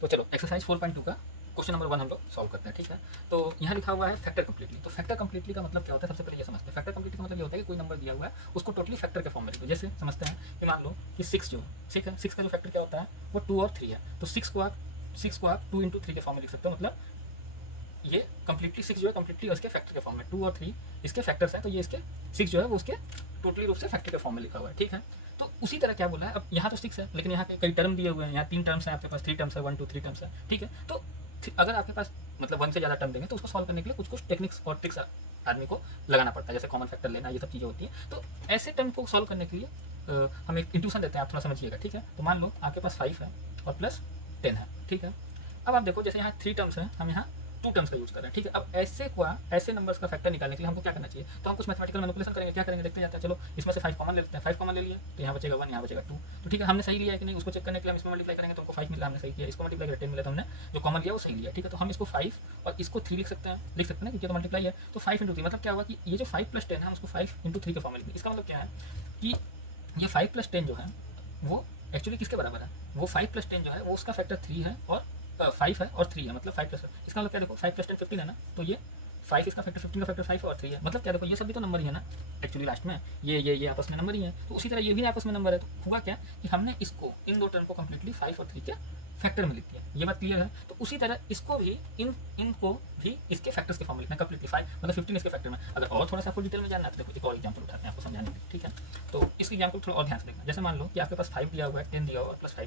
तो चलो एक्सरसाइज 4.2 का क्वेश्चन नंबर 1 हम लोग सॉल्व करते हैं, ठीक है। तो यहाँ लिखा हुआ है फैक्टर कंप्लीटली। तो फैक्टर कंप्लीटली का मतलब क्या होता है, सबसे पहले ये समझते हैं। फैक्टर कंप्लीटली का मतलब ये होता है कि कोई नंबर दिया हुआ है उसको टोटली फैक्टर के फॉर्म में लिखो। जैसे समझते हैं कि मान लो कि 6 जो ठीक है, 6 का जो फैक्टर क्या होता है वो 2 और 3 है। तो 6 को आप 2 इंटू 3 के फॉर्म में लिख सकते हो। मतलब ये कंप्लीटली 6 जो है कंप्लीटली उसके फैक्टर के फॉर्म में, 2 और 3 इसके फैक्टर्स हैं, तो ये इसके 6 जो है वो उसके टोटली रूप से फैक्टर के फॉर्म में लिखा हुआ है, ठीक है। तो उसी तरह क्या बोला है, अब यहाँ तो 6 है लेकिन यहाँ के कई टर्म दिए हुए हैं। यहाँ 3 टर्म्स हैं आपके पास, 3 टर्म्स है, 1 2 3 टर्म्स है, ठीक है। तो अगर आपके पास मतलब 1 से ज़्यादा टर्म देंगे तो उसको सॉल्व करने के लिए कुछ कुछ टेक्निक्स और ट्रिक्स आदमी को लगाना पड़ता है, जैसे कॉमन फैक्टर लेना, ये सब चीज़ें होती है। तो ऐसे टर्म को सॉल्व करने के लिए हम एक इंट्यूशन देते हैं, आप थोड़ा समझिएगा, ठीक है। तो मान लो आपके पास 5 है और प्लस 10 है, ठीक है। अब आप देखो जैसे यहाँ 3 टर्म्स हैं, हम यहाँ 2 टर्म्स का यूज कर रहे हैं, ठीक है। अब ऐसे नंबर्स का फैक्टर निकालने के लिए हमको क्या करना चाहिए, तो हम कुछ मैथमेटिकल मैनिपुलेशन करेंगे। क्या करेंगे देखते जाते हैं। चलो इसमें से 5 कॉमन ले लेते हैं। 5 कॉमन ले लिए तो यहाँ बचेगा 1, यहाँ बचेगा 2। तो ठीक है, हमने सही लिया है कि नहीं उसको चेक करने के लिए हम इसमें मल्टीप्लाई करेंगे तो हमको 5 मिला, हमने सही किया। इसको मल्टीप्लाई करके 10 मिला तो हमने जो कॉमन लिया वो सही लिया, ठीक है। तो हम इसको 5 और इसको 3 लिख सकते हैं ना, क्योंकि तो मल्टीप्लाई है। तो 5 इंटू 3 मतलब क्या हुआ कि ये जो 5 प्लस 10 है हम उसको 5 इंटू 3 के फॉर्म में लिखेंगे। इसका मतलब क्या है कि ये 5 प्लस 10 जो है वो एक्चुअली किसके बराबर है, वो 5 प्लस 10 जो है वो उसका फैक्टर 3 है और 5 है और 3 है, मतलब 5 प्लस। इसका मतलब क्या, देखो 5 प्लस 10 15 है ना, तो ये 5 इसका फैक्टर 15 का फैक्टर 5 और 3 है। मतलब क्या, देखो ये सब भी तो नंबर ही है ना एक्चुअली लास्ट में, ये आपस में नंबर ही है। तो उसी तरह ये भी आपस में नंबर है। तो हुआ क्या कि हमने इसको इन दो टर्म को कंप्लीटली 5 और 3 के फैक्टर में लिख दिया। ये बात क्लियर है। तो उसी तरह इसको भी इनको भी इसके फैक्टर्स के फॉर्म में लिखना कंप्लीटली 5 मतलब 15 इसके फैक्टर में। अगर और थोड़ा सा आपको डिटेल में जानना है तो देखो एक और एग्जांपल उठाते हैं आपको समझाने के लिए, ठीक है। तो इस एग्जांपल थोड़ा और ध्यान से देखना। जैसे मान लो कि आपके पास 5 दिया हुआ है, 10 दिया हुआ है, प्लस 10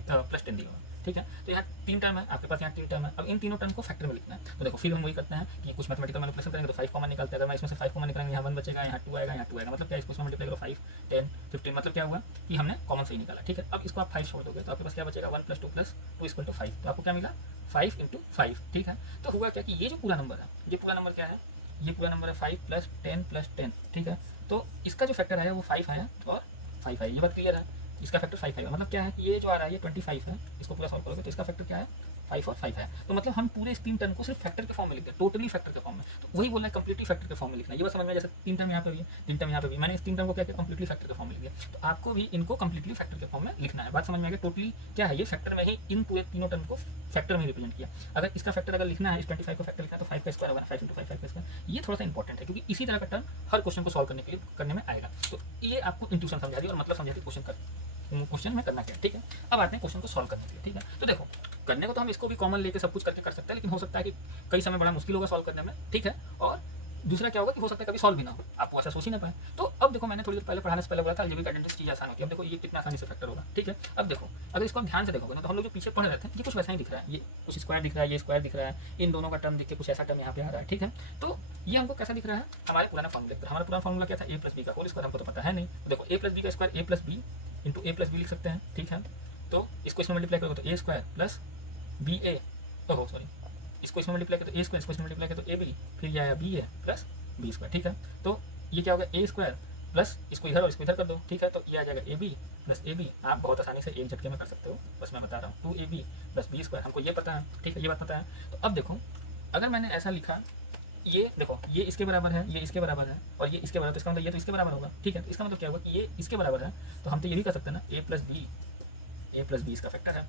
दिया हुआ है, ठीक है। तो यहाँ 3 टर्म है आपके पास, यहाँ 3 टर्म है। अब इन तीनों टर्म को फैक्टर में लिखना है। तो देखो फिर हम वही करते हैं कि कुछ मैथमेटिकल मैनिपुलेशन करेंगे तो 5 कॉमन निकालते हैं। अगर मैं इसमें से 5 कॉमन निकालेंगे, यहाँ 1 बचेगा, यहाँ 2 आएगा, यहाँ 2 आएगा। मतलब क्या, इसको मल्टीप्लाई करो 5 10 15, मतलब क्या हुआ कि हमने कॉमन सही निकाला, ठीक है। अब इसको आप 5 छोड़ दोगे तो आपके पास क्या बचेगा, 1 + 2 + 2 = 5। तो आपको क्या मिला 5 इंटू 5, ठीक है। तो हुआ क्या कि ये जो पूरा नंबर है, ये पूरा नंबर क्या है, ये पूरा नंबर है 5 + 10 + 10, ठीक है। तो इसका जो फैक्टर आया वो 5 आया और 5 आया। ये बात क्लियर है। इसका फैक्टर 5 आएगा। मतलब क्या है कि ये जो आ रहा है ये 25 है, इसको पूरा सॉल्व करोगे तो इसका फैक्टर क्या है 5 और 5 है। तो मतलब हम पूरे इस 3 टर्म को सिर्फ फैक्टर के फॉर्म में लिखते हैं, टोटली फैक्टर के फॉर्म में। तो वही बोलना है कंप्लीटली फैक्टर के फॉर्म में लिखना। ये बात समझ में, जैसे 3 टर्म यहाँ पे भी, 3 टर्म यहाँ पे भी, मैंने इस 3 टर्म को क्या किया कंप्लीटली फैक्टर के फॉर्म में लिख दिया। तो आपको भी इनको कंप्लीटली फैक्टर के फॉर्म में लिखना है। बात समझ में आ गया। टोटली क्या है, ये फैक्टर में ही इन पूरे तीनों टर्म को फैक्टर में रिप्रेजेंट किया। अगर इसका फैक्टर अगर लिखना है, इस 25 को फैक्टर लिखना है तो 5 का स्क्वायर होगा, 5 इंटू 5 5 का स्क्वायर। ये थोड़ा सा इंपॉर्टेंट है क्योंकि इसी तरह का टर्म हर क्वेश्चन को सॉल्व करने के लिए करने में आएगा। तो ये आपको इंट्यूशन समझा दी और मतलब समझा दी क्वेश्चन में करना क्या है, ठीक है। अब आते हैं क्वेश्चन को सॉल्व करने के लिए, ठीक है। तो देखो करने को तो हम इसको भी कॉमन लेके सब कुछ करके कर सकते हैं, लेकिन हो सकता है कि कई समय बड़ा मुश्किल होगा सॉल्व करने में, ठीक है। और दूसरा क्या होगा कि हो सकता है कभी सॉल्व भी ना हो, आपको ऐसा सोच ही ना पाए। तो अब देखो मैंने थोड़ी देर पहले पढ़ाने से पहले बोला था अलजेब्रिक आइडेंटिटी चीज़ आसान होती है। अब देखो ये कितना आसानी से फैक्टर होगा, ठीक है। अब देखो अगर इसको हम ध्यान से देखोगे ना तो हम लोग जो पीछे पढ़ रहे थे ये कुछ वैसा ही दिख रहा है। ये कुछ स्क्वायर दिख रहा है, ये स्क्वायर दिख रहा है, इन दोनों का टर्म दिख के कुछ ऐसा टर्म यहाँ पे आ रहा है, ठीक है। तो ये हमको कैसा दिख रहा है, हमारे पुराना फॉर्मूला। हमारा पुराना फॉर्मूला क्या था, a + b का होल स्क्वायर। हमको तो पता है नहीं। तो देखो a + b का square a + b into a + b लिख सकते हैं, ठीक है। तो इसको इसमें मल्टीप्लाई करोगे तो a² + ba, ओहो सॉरी, इसको इसमें मल्टीप्लाई करो तो a², इसको इसमें मल्टीप्लाई करो तो ab, फिर ये आया ba + b², ठीक है। तो ये क्या होगा a² प्लस इसको इधर और इसको इधर कर दो, ठीक है। तो ये आ जाएगा ab + ab। आप बहुत आसानी से एक झटके में कर सकते हो, बस मैं बता रहा हूँ। 2ab + b², हमको ये पता है, ठीक है, ये बात पता है। तो अब देखो अगर मैंने ऐसा लिखा, ये देखो ये इसके बराबर है, ये इसके बराबर है और ये इसके बराबर, तो इसका मतलब ये तो इसके बराबर होगा, ठीक है। तो इसका मतलब क्या होगा कि ये इसके बराबर है। तो हम तो ये भी कर सकते हैं ना, a + b इसका फैक्टर है।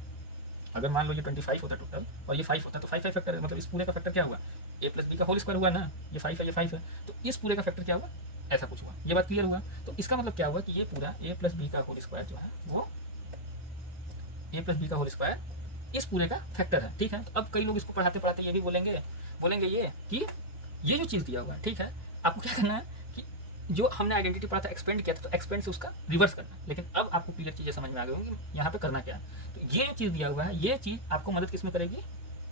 अगर मान लो ये 25 होता टोटल और ये 5 होता तो 5 फैक्टर है, मतलब इस पूरे का फैक्टर क्या हुआ, a + b का होल स्क्वायर हुआ ना। ये 5 है, ये 5 है, तो इस पूरे का फैक्टर क्या हुआ, ऐसा कुछ हुआ। ये बात क्लियर हुआ। तो इसका मतलब क्या हुआ कि ये पूरा a + b का होल स्क्वायर जो है वो a + b का होल स्क्वायर इस पूरे का फैक्टर है, ठीक है। तो अब कई लोग इसको पढ़ाते पढ़ाते ये भी बोलेंगे ये कि ये जो चीज़ दिया हुआ है, ठीक है, आपको क्या करना है कि जो हमने आइडेंटिटी पढ़ा था, एक्सपेंड किया था, तो एक्सपेंड से उसका रिवर्स करना। लेकिन अब आपको क्लियर चीज़ें समझ में आ गई होंगी यहाँ पे करना क्या है। तो ये जो चीज़ दिया हुआ है, ये चीज़ आपको मदद किस में करेगी,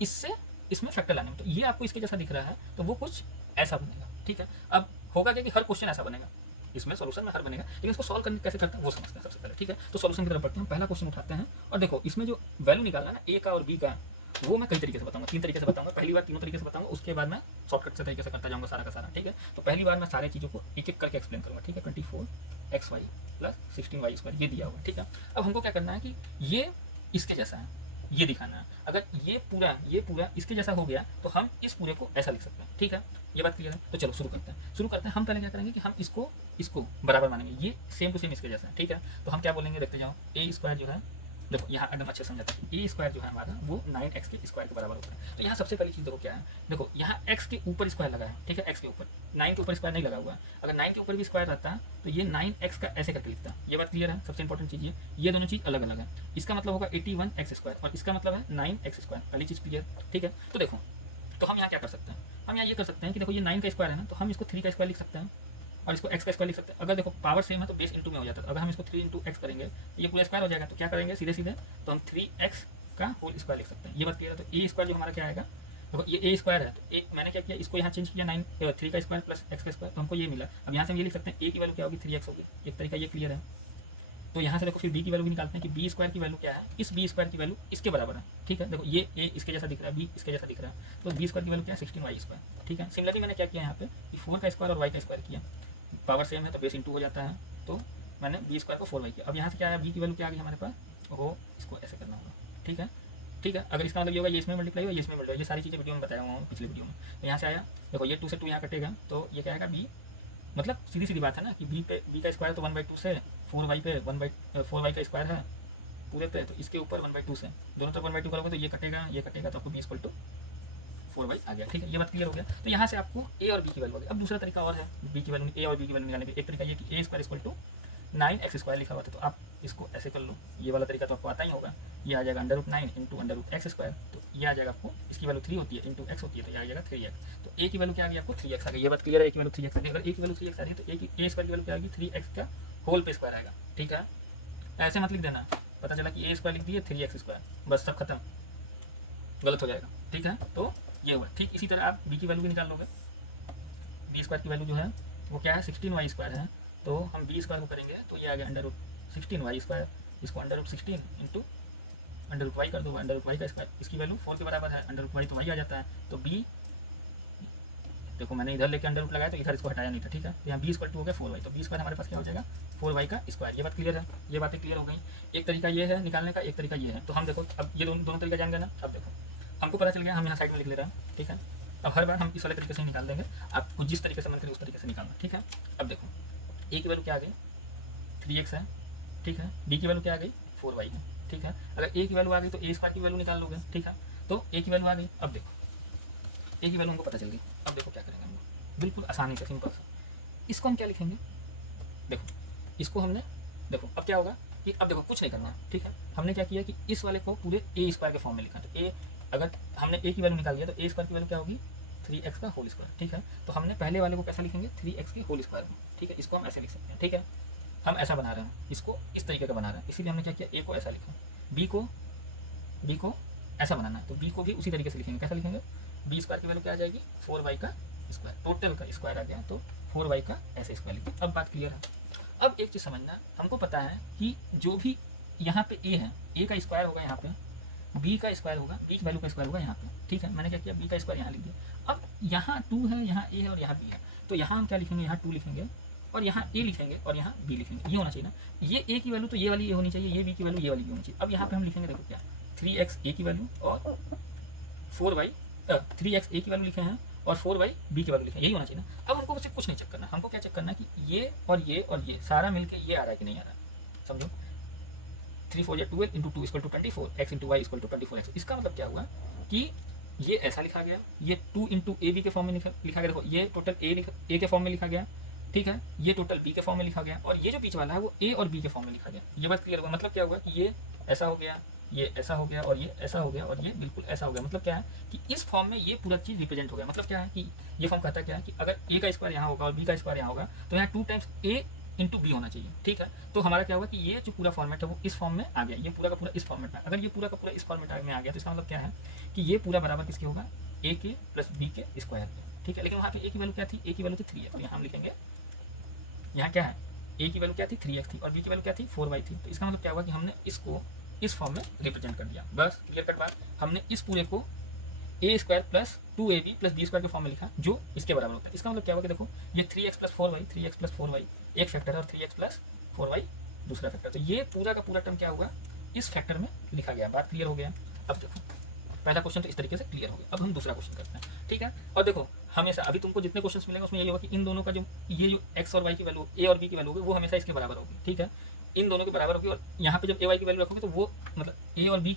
इससे इसमें फैक्टर लाने में। तो ये आपको इसके जैसा दिख रहा है तो वो कुछ ऐसा बनेगा, ठीक है। अब होगा क्या कि हर क्वेश्चन ऐसा बनेगा, इसमें सोल्यूशन में हर बनेगा, लेकिन इसको सॉल्व करने कैसे करते हैं वो समझते हैं सबसे पहले, ठीक है। तो सोल्यूशन की तरफ बढ़ते हैं। पहला क्वेश्चन उठाते हैं और देखो इसमें जो वैल्यू निकालना है ना a का और b का, वो मैं कई तरीके से बताऊंगा, 3 तरीके से बताऊंगा। पहली बार तीनों तरीके से बताऊंगा, उसके बाद मैं शॉर्टकट से तरीके से करता जाऊंगा सारा का सारा, ठीक है। तो पहली बार मैं सारी चीज़ों को एक एक करके एक्सप्लेन करूंगा, ठीक है। 24xy + 16y² ये दिया हुआ है, ठीक है। अब हमको क्या करना है कि ये इसके जैसा है, ये दिखाना है। अगर ये पूरा इसके जैसा हो गया तो हम इस पूरे को ऐसा लिख सकते हैं, ठीक है। ये बात क्लियर है। तो चलो शुरू करते हैं। हम पहले क्या करेंगे कि हम इसको बराबर मानेंगे, ये सेम टू सेम इसके जैसा है, ठीक है। तो हम क्या बोलेंगे देखते जाओ, a² जो है देखो यहाँ एकदम अच्छे समझाता है, ए स्क्वायर जो है हमारा वो 9x के स्क्वायर के बराबर होता है। तो यहाँ सबसे पहली चीज़ देखो क्या है, देखो यहाँ x के ऊपर स्क्वायर लगा है, ठीक है, x के ऊपर, 9 के ऊपर स्क्वायर नहीं लगा हुआ है। अगर 9 के ऊपर भी स्क्वायर रहता है तो ये 9x का ऐसे करके लिखता है। ये बात क्लियर है, सबसे इंपॉर्टेंट चीज़ ये दोनों चीज़ अलग अलग है। इसका मतलब होगा 81x स्क्वायर और इसका मतलब है 9x स्क्वायर, पहली चीज़ क्लियर, ठीक है। तो देखो, तो हम यहाँ क्या कर सकते हैं, हम यहाँ ये कर सकते हैं कि देखो ये 9 का स्क्वायर है ना, तो हम इसको 3 का स्क्वायर लिख सकते हैं और इसको x का स्क्वायर लिख सकते हैं। अगर देखो पावर सेम है तो बेस इंटू में हो जाता है, अगर हम इसको 3 इंटू एक्स करेंगे तो ये पूरा स्क्वायर हो जाएगा। तो क्या करेंगे सीधे सीधे, तो हम 3x का होल स्क्वायर लिख सकते हैं। ये बात क्लियर है। तो ए स्क्वायर जो हमारा क्या आएगा, देखो ये ए स्क्वायर है, तो एक मैंने क्या किया, इसको यहाँ चेंज किया 3 का स्क्वायर प्लस x का स्क्वायर, तो हमको ये मिला। अब यहाँ से हम ये लिख सकते हैं ए की वैल्यू क्या होगी, 3x होगी। एक तरीका ये क्लियर है। तो यहाँ से देखो फिर बी की वैल्यू भी निकालते हैं कि बी स्क्वायर की वैल्यू क्या है, इस बी स्क्वायर की वैल्यू इसके बराबर है, ठीक है। देखो ये ए इसके जैसा दिख रहा है, बी इसके जैसा दिख रहा है, तो बी स्क्वायर की वैल्यू क्या है, 16y स्क्वायर, ठीक है। सिमिलरली मैंने क्या किया यहाँ पे कि 4 का स्क्वायर और y का स्क्वायर किया, पावर सेम है तो बेस इंटू हो जाता है, तो मैंने बी स्क्वायर को 4y किया। अब यहाँ से क्या है, बी की वैल्यू क्या आ गई हमारे पास, वो इसको ऐसे करना होगा, ठीक है, ठीक है। अगर इसका मतलब ये होगा ये इसमें मल्टीप्लाई होगा, ये इसमें मल्टीप्लाई, ये सारी चीज़ें वीडियो में बताया हुआ हूँ पिछले वीडियो में। तो यहाँ से आया, देखो ये 2 से 2 यहाँ कटेगा, तो ये क्या आएगा बी, मतलब सीधी सीधी बात है ना कि बी का स्क्वायर तो 1/2 से 4y पे 4y का स्क्वायर है पूरे पे, तो इसके ऊपर 1/2 से दोनों तरफ 1/2 करोगे तो ये कटेगा, तो आपको b = 4y आ गया, ठीक है। ये बात क्लियर हो गया। तो यहाँ से आपको a और b की वैल्यू आ गई। अब दूसरा तरीका और है b की वैल्यू, a और b की वैल्यू निकालने का। एक तरीका ये कि a स्क्वायर = 9x स्क्वायर लिखा हुआ था, तो आप इसको ऐसे कर लो, ये वाला तरीका तो आपको आता ही होगा। ये आ जाएगा √9 × √x स्क्वायर, तो ये आ जाएगा आपको, इसकी वैल्यू 3 होती है इंटू x होती है, तो ये आ जाएगा 3x। तो a की वैल्यू क्या आ गई आपको, 3x आ गई। ये बात क्लियर है, a की वैल्यू 3x आ गई। अगर a की वैल्यू 3x आ रही है तो a स्क्वायर की वैल्यू क्या आएगी, 3x का होल पे स्क्वायर आएगा, ठीक है। ऐसे मत लिख देना, पता चला कि a स्क्वायर लिख दिए 3x स्क्वायर, बस सब खत्म, गलत हो जाएगा, ठीक है। तो ये हुआ। ठीक इसी तरह आप b की वैल्यू भी निकाल लोगे। b स्क्वायर की वैल्यू जो है वो क्या है, 16y स्क्वायर है, तो हम b स्क्वायर को करेंगे तो ये आ गया √16y स्क्वायर, इसको √16 इंटू √y कर दो, √y का स्क्वायर, इसकी वैल्यू 4 के बराबर है, √y तो y आ जाता है। तो b, देखो मैंने इधर लेके अंडर रूट लगाया तो इधर इसको हटाया नहीं था, ठीक है। तो यहाँ b = हो गया 4y, तो b स्क्वायर हमारे पास क्या हो जाएगा, 4y का स्क्वायर। ये बात क्लियर है, ये बातें क्लियर हो गई। एक तरीका ये है निकालने का, एक तरीका ये है। तो हम देखो अब ये दोनों तरीका जान गए ना। अब देखो हमको पता चल गया, हम यहाँ साइड में लिख ले रहे हैं, ठीक है। अब हर बार हम इस वाले तरीके से निकाल देंगे, आपको जिस तरीके से मन करे उस तरीके से निकालना, ठीक है। अब देखो a की वैल्यू क्या आ गई, 3x है, ठीक है। b की वैल्यू क्या आ गई, 4y है, ठीक है। अगर a की वैल्यू आ गई तो a स्क्वायर की वैल्यू निकाल लोगे, ठीक है। तो a की वैल्यू आ गई। अब देखो a की वैल्यू हमको पता चल गई। अब देखो क्या करेंगे हम लोग, बिल्कुल आसानी से, सिंपल सा। इसको हम क्या लिखेंगे, देखो इसको हमने, देखो अब क्या होगा कि अब देखो कुछ नहीं करना है, ठीक है। हमने क्या किया कि इस वाले को पूरे a स्क्वायर के फॉर्म में लिखा। तो a, अगर हमने a की वैल्यू निकाल दिया तो a स्क्वायर की वैल्यू क्या होगी, 3x का होल स्क्वायर, ठीक है। तो हमने पहले वाले को कैसा लिखेंगे, 3x के होल स्क्वायर में, ठीक है। इसको हम ऐसे लिख सकते हैं, ठीक है। हम ऐसा बना रहे हैं, इसको इस तरीके का बना रहे हैं, इसीलिए हमने क्या किया, a को ऐसा लिखा, b को ऐसा बनाना है, तो b को भी उसी तरीके से लिखेंगे। कैसा लिखेंगे, b स्क्वायर की वैल्यू क्या आ जाएगी, 4y का स्क्वायर, टोटल का स्क्वायर आ गया, तो 4y का ऐसे स्क्वायर लिखिए। अब बात क्लियर है। अब एक चीज़ समझना, हमको पता है कि जो भी यहाँ पे a है, a का स्क्वायर होगा यहाँ पे, b का स्क्वायर होगा, b की वैल्यू का स्क्वायर होगा यहाँ पे, ठीक है। मैंने क्या किया, b का स्क्वायर यहाँ लिख दिया। अब यहाँ 2 है, यहाँ a है और यहाँ b है, तो यहाँ हम क्या लिखेंगे, यहाँ 2 लिखेंगे और यहाँ a लिखेंगे और यहाँ b लिखेंगे। ये होना चाहिए ना, ये a की वैल्यू तो ये वाली ये होनी चाहिए, ये b की वैल्यू ये वाली भी होनी चाहिए। अब यहाँ पे हम लिखेंगे, देखो क्या, 3x a की वैल्यू और 3x a की वैल्यू लिखे हैं और 4y b की वैल्यू लिखे हैं, यही होना चाहिए ना। अब हमको सिर्फ कुछ नहीं चेक करना, हमको क्या चेक करना है कि ये और ये सारा मिलके ये आ रहा है कि नहीं आ रहा है, समझो। 3 4 12 into 2 = 24, x into Y = 24x। इसका मतलब क्या हुआ कि ये ऐसा लिखा गया, ये 2 इंटू ए बी के फॉर्म में लिखा गया। देखो ये टोटल ए के फॉर्म में लिखा गया, ठीक है। ये टोटल बी के फॉर्म में लिखा गया और ये जो बीच वाला है वो ए और बी के फॉर्म में लिखा गया। ये बात क्लियर हुआ। मतलब क्या हुआ कि ये ऐसा हो गया, ये ऐसा हो गया और ये ऐसा हो गया और ये बिल्कुल ऐसा हो गया। मतलब क्या है कि इस फॉर्म में ये पूरा चीज़ रिप्रेजेंट हो गया। मतलब क्या है कि ये फॉर्म कहता क्या है कि अगर ए का स्क्वायर यहाँ होगा और बी का स्क्वायर यहाँ होगा तो यहाँ 2 टाइम्स ए इंटू बी होना चाहिए, ठीक है। तो हमारा क्या होगा कि ये जो पूरा फॉर्मेट है वो इस फॉर्म में आ गया, ये पूरा का पूरा इस फॉर्मेट में। अगर ये पूरा का पूरा इस फॉर्मेट में आ गया तो इसका मतलब क्या है कि ये पूरा बराबर किसके होगा, ए के प्लस बी के स्क्वायर के, ठीक है। लेकिन वहाँ पे ए की वैल्यू क्या थी, ए की वैल्यू थी 3x, तो यहाँ हम लिखेंगे, यहाँ क्या है, ए की वैल्यू क्या थी 3x थी और बी की वैल्यू क्या थी 4y थी। तो इसका मतलब क्या हुआ कि हमने इसको इस फॉर्म में रिप्रेजेंट कर दिया। बस क्लियर कट बात। हमने इस पूरे को a square plus 2ab plus b square के फॉर्म में लिखा जो इसके बराबर होता है। इसका मतलब क्या हुआ कि देखो ये 3x प्लस 4y एक फैक्टर है और 3x प्लस 4y दूसरा फैक्टर। तो ये पूरा का पूरा टर्म क्या हुआ, इस फैक्टर में लिखा गया। बात क्लियर हो गया। अब देखो पहला क्वेश्चन तो इस तरीके से क्लियर हो गया। अब हम दूसरा क्वेश्चन करते हैं, ठीक है। और देखो हमेशा अभी तुमको जितने क्वेश्चन मिलेंगे उसमें यही होगा कि इन दोनों का जो ये जो x और y की वैल्यू, a और b की वैल्यू होगी वो हमेशा इसके बराबर होगी, ठीक है। इन दोनों के बराबर होगी और यहाँ पे जब a y की वैल्यू रखोगे तो वो मतलब ए और बी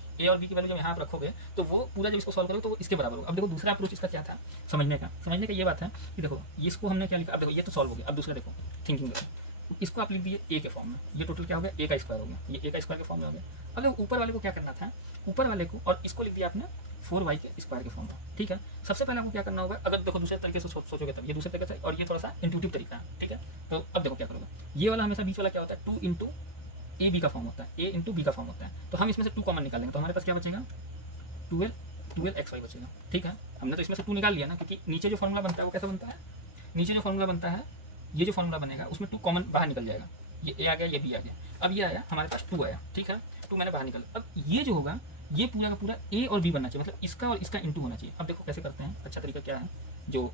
की वैल्यू जब यहाँ पर रखोगे तो वो पूरा जब इसको सॉल्व करोगे तो वो इसके बराबर होगा। अब देखो दूसरा अप्रोच इसका क्या था समझने का ये बात है कि देखो इसको हमने क्या लिखा, अब देखो ये तो सॉल्व हो गया। अब दूसरा देखो थिंकिंग देखो, इसको आप लिख दिए ए के फॉर्म में, ये टोटल क्या हो गया ए का स्क्वायर हो गया, ये ए का स्क्वायर के फॉर्म में हो गया। अब देखो ऊपर वाले को क्या करना था, ऊपर वाले को और इसको लिख दिया आपने 4y के स्क्वायर के फॉर्म में, ठीक है। सबसे पहले आपको क्या करना होगा, अगर देखो दूसरे तरीके से सोचोगे तब ये दूसरे तरीके से, और ये थोड़ा सा इंट्यूटिव तरीका है, ठीक है। तो अब देखो क्या करोगे, ये वाला हमेशा बीच वाला क्या होता है 2 इंटू ए बी का फॉर्म होता है, ए इंटू बी का फॉर्म होता है। तो हम इसमें से 2 कॉमन निकालेंगे तो हमारे पास क्या बचेगा 12xy बचेगा, ठीक है। हमने तो इसमें से 2 निकाल लिया ना, क्योंकि नीचे जो फॉर्मूला बनता है वो कैसे बनता है, नीचे जो फॉर्मूला बनता है, ये जो फॉर्मूला बनेगा उसमें 2 कॉमन बाहर निकल जाएगा, ये ए आ गया ये बी आ गया। अब ये आया हमारे पास 2 आया, ठीक है, 2 मैंने बाहर निकल। अब ये जो होगा ये पूरा का पूरा ए और बी बनना चाहिए, मतलब इसका और इसका इंटू होना चाहिए। अब देखो कैसे करते हैं, अच्छा तरीका क्या है, जो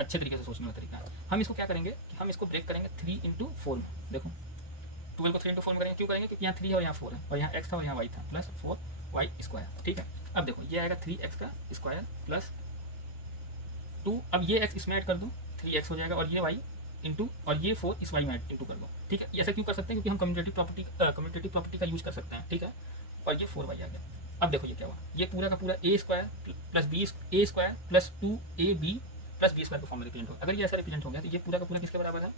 अच्छे तरीके से सोचने का तरीका है। हम इसको क्या करेंगे कि हम इसको ब्रेक करेंगे 3 इंटू 4 में। देखो 12 को 3 इंटू 4 में करेंगे, क्यों करेंगे क्योंकि यहाँ 3 है और यहाँ 4 है, और यहाँ x था और यहाँ y था, प्लस 4y स्क्वायर, ठीक है। अब देखो ये आएगा 3x का स्क्वायर प्लस 2, अब ये x इसमें ऐड कर दो 3x हो जाएगा, और ये y इंटू और ये 4 इस y में इंटू कर दो, ठीक है। ऐसा क्यों कर सकते हैं, क्योंकि हम कम्यूटेटिव प्रॉपर्टी का यूज कर सकते हैं, ठीक है। और ये 4y आ गया। अब देखो ये क्या हुआ, ये पूरा का पूरा a square plus b a square plus 2ab plus b square के फॉर्म में रिप्रेजेंट होगा। अगर ये ऐसा रिप्रेजेंट हो गया तो ये पूरा का पूरा किसके बराबर है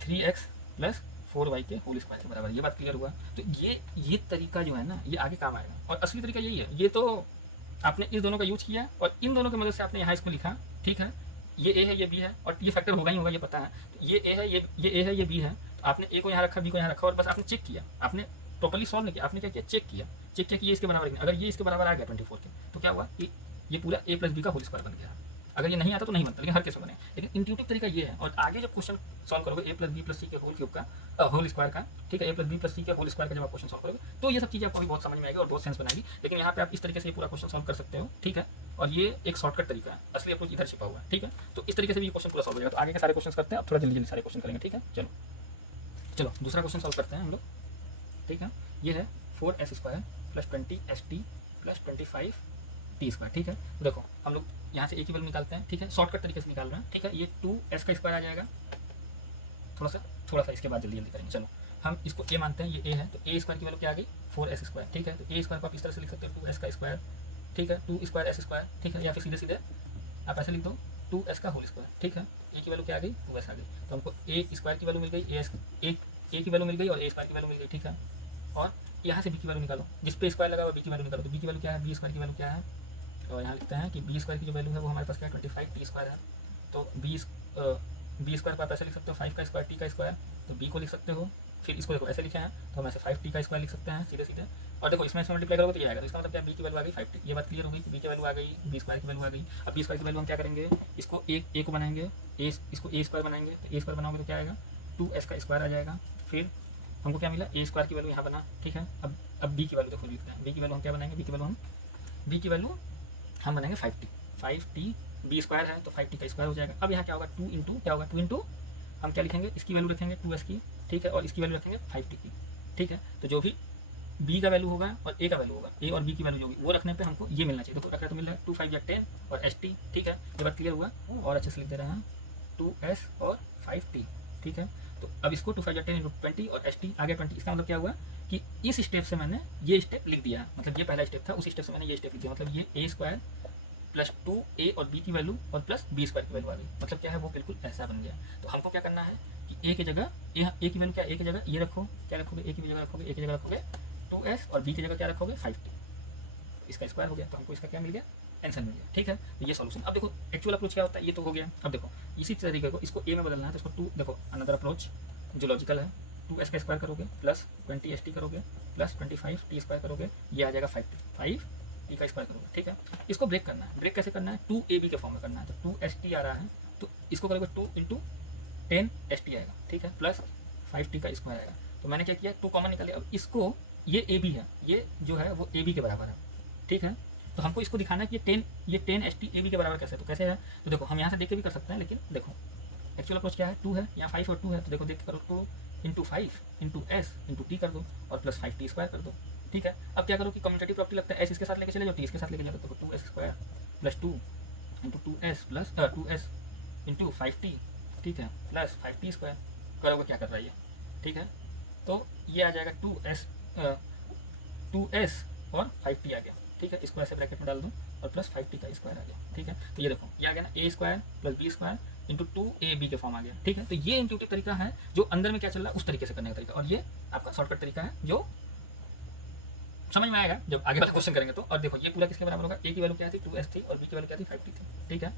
3x प्लस 4y के होल स्क्वायर के बराबर। ये बात क्लियर हुआ। तो ये तरीका जो है ना ये आगे काम आएगा, और असली तरीका यही है। ये तो आपने इस दोनों का यूज किया और इन दोनों की मदद से आपने यहाँ इसको लिखा, ठीक है। ये ए है ये बी है, और ये फैक्टर होगा ही होगा, ये पता है। तो ये ए है ये बी है, तो आपने ए को यहाँ रखा बी को यहाँ रखा, और बस आपने चेक किया, आपने टोटली सॉल्व नहीं किया, आपने क्या किया चेक किया कि ये इसके बराबर है। अगर ये इसके बराबर आ गया 24 के, तो क्या हुआ कि ये पूरा a प्लस बी का होल स्क्वायर बन गया। अगर ये नहीं आता तो नहीं बनता, लेकिन हर केस में बने। लेकिन इंट्यूटिव तरीका ये है, और आगे जब क्वेश्चन सॉल्व करोगे a प्लस बी प्लस सी के होल क्यूब का होल स्क्वायर का, ठीक है, a प्लस बी प्लस सी के होल स्क्वायर का जब आप क्वेश्चन सॉल्व करोगे तो ये सब चीज़ें आपको भी बहुत समझ में आएगी और बहुत सेंस बनाएगी। लेकिन यहाँ पे आप इस तरीके से पूरा क्वेश्चन सॉल्व कर सकते हो, ठीक है। और ये एक शॉर्टकट तरीका है, असली अप्रोच इधर छिपा हुआ है, ठीक है। तो इस तरीके से भी ये क्वेश्चन पूरा सॉल्व हो जाएगा। तो आगे के सारे क्वेश्चन करते हैं, अब थोड़ा जल्दी जल्दी सारे क्वेश्चन करेंगे, ठीक है। चलो दूसरा क्वेश्चन सॉल्व करते हैं हम लोग, ठीक है। ये है 4s square plus 20st plus 25t square, ठीक है। तो देखो हम लोग यहाँ से एक ही वैल्यू निकालते हैं, ठीक है, शॉर्टकट तरीके से निकाल रहे हैं, ठीक है। ये 2s का स्क्वायर आ जाएगा, थोड़ा सा इसके बाद जल्दी करेंगे। चलो हम इसको a मानते हैं, ये a है, तो a स्क्वायर की वैल्यू क्या आ गई 4s स्क्वायर, ठीक है। तो a स्क्वायर को आप इस तरह से लिख सकते हो 2s का स्क्वायर, ठीक है, 2 स्क्वायर s स्क्वायर, ठीक है, या फिर सीधे आप ऐसे लिख दो 2s का होल स्क्वायर, ठीक है। a की वैल्यू क्या आ गई 2s आ गई, तो हमको a स्क्वायर की वैल्यू मिल गई, a की वैल्यू मिल गई और a स्क्वायर की वैल्यू मिल गई, ठीक है। और यहाँ से b की वैल्यू निकालो, जिस पे स्क्वायर लगा हुआ b की वैल्यू निकालो। तो b की वैल्यू क्या है, b स्क्वायर की वैल्यू क्या है, तो यहाँ लिखते हैं कि b स्क्वायर की जो वैल्यू है वो हमारे पास क्या है 25t स्क्वायर है। तो b स्क्वायर को आप ऐसे लिख सकते हो 5 का स्क्वायर t का स्क्वायर, तो b को लिख सकते हो, फिर इसको देखो ऐसे लिखे हैं तो हम ऐसे 5t का स्क्वायर लिख सकते हैं सीधे। और देखो इसमें मल्टीप्लाई करोगे तो ये आएगा, तो इसका मतलब क्या b की वैल्यू आ गई 5t। ये बात क्लियर हो गई कि b की वैल्यू आ गई, b स्क्वायर की वैल्यू आ गई। अब b स्क्वायर की वैल्यू हम क्या करेंगे, इसको a को बनाएंगे, इसको a स्क्वायर बनाएंगे, तो a स्क्वायर बनाओगे तो क्या आएगा 2s का स्क्वायर आ जाएगा। फिर हमको क्या मिला a स्क्वायर की वैल्यू यहाँ बना, ठीक है। अब b की वैल्यू देखो लिखते हैं, b की वैल्यू हम क्या बनाएंगे, b की वैल्यू हम बनाएंगे 5t b स्क्वायर है तो 5t का स्क्वायर हो जाएगा। अब यहाँ क्या होगा 2 इंटू क्या होगा 2 इंटू हम क्या लिखेंगे, इसकी वैल्यू रखेंगे 2s की, ठीक है, और इसकी वैल्यू रखेंगे 5t की, ठीक है। तो जो भी b का वैल्यू होगा और a का वैल्यू होगा, a और b की वैल्यू जो होगी वो रखने पे हमको ये मिलना चाहिए। देखो रखा तो मिल रहा है 2 5 या 10 और st, ठीक है। ये बात क्लियर हुआ, और अच्छे से लिख दे रहे हैं 2s और 5t, ठीक है। तो अब इसको 2 5 या 10 इंटू 20 और st आगे 20, इसका मतलब क्या हुआ कि इस स्टेप से मैंने ये स्टेप लिख दिया, मतलब ये पहला स्टेप था, उस स्टेप से मैंने ये स्टेप लिख दिया, मतलब ये a स्क्वायर प्लस 2a और b की वैल्यू और प्लस b स्क्वायर की वैल्यू आ गई, मतलब क्या है वो बिल्कुल ऐसा बन गया। तो हमको क्या करना है कि a की जगह a की वैल्यू क्या, a की जगह ये रखो, क्या रखोगे a की जगह रखोगे 2s और b की जगह क्या रखोगे 5t, इसका स्क्वायर हो गया। तो हमको इसका क्या मिल गया, आंसर मिल गया, ठीक है। तो ये सॉल्यूशन। अब देखो एक्चुअल अप्रोच क्या होता है, ये तो हो गया। अब देखो इसी तरीके को इसको a में बदलना है, तो इसको 2 देखो अनदर अप्रोच जो लॉजिकल है, 2s का स्क्वायर करोगे प्लस 20st करोगे प्लस 25t स्क्वायर करोगे, ये आ जाएगा 5t का स्क्वायर करोगे, ठीक है। इसको ब्रेक करना है, ब्रेक कैसे करना है 2ab के फॉर्म में करना है। तो 2st आ रहा है तो इसको करोगे 2 इंटू 10st आएगा, ठीक है, प्लस 5t का स्क्वायर आएगा। तो मैंने क्या किया 2 कॉमन निकाले, अब इसको ये ab है, ये जो है वो ab के बराबर है, ठीक है। तो हमको इसको दिखाना है कि ये 10st ab के बराबर कैसे है, तो कैसे है, तो देखो हम यहाँ से देख के भी कर सकते हैं, लेकिन देखो एक्चुअल अप्रोच क्या है 2 है, यहाँ 5 और 2 है, तो देखो देख के करो 2 into 5 into s into t कर दो और प्लस 5t स्क्वायर कर दो, ठीक है। अब क्या करो कि कम्यूटेटिव प्रॉपर्टी लगता है, s इसके साथ लेके चले जाओ, t इसके साथ लेके जाओ, तो 2s square plus 2 into 2s plus 2s into 5t, ठीक है, प्लस 5t स्क्वायर करोगे क्या कर रहा है ये, ठीक है। तो ये आ जाएगा 2s 2s और 5t आ गया, ठीक है। इसको ऐसे ब्रैकेट में डाल दूँ और प्लस 5t का स्क्वायर आ गया, ठीक है। तो ये देखो ये आ गया ना a square plus b square into 2ab के फॉर्म आ गया, ठीक है। तो ये इंट्यूटिव तरीका है जो अंदर में क्या चल रहा है उस तरीके से करने का तरीका, और ये आपका शॉर्टकट तरीका है जो समझ में आएगा जब आगे वाला क्वेश्चन करेंगे तो। और देखो ये पूरा किसके बराबर होगा, a की वैल्यू क्या थी 2s थी और b की वैल्यू क्या थी 5t थी, ठीक है।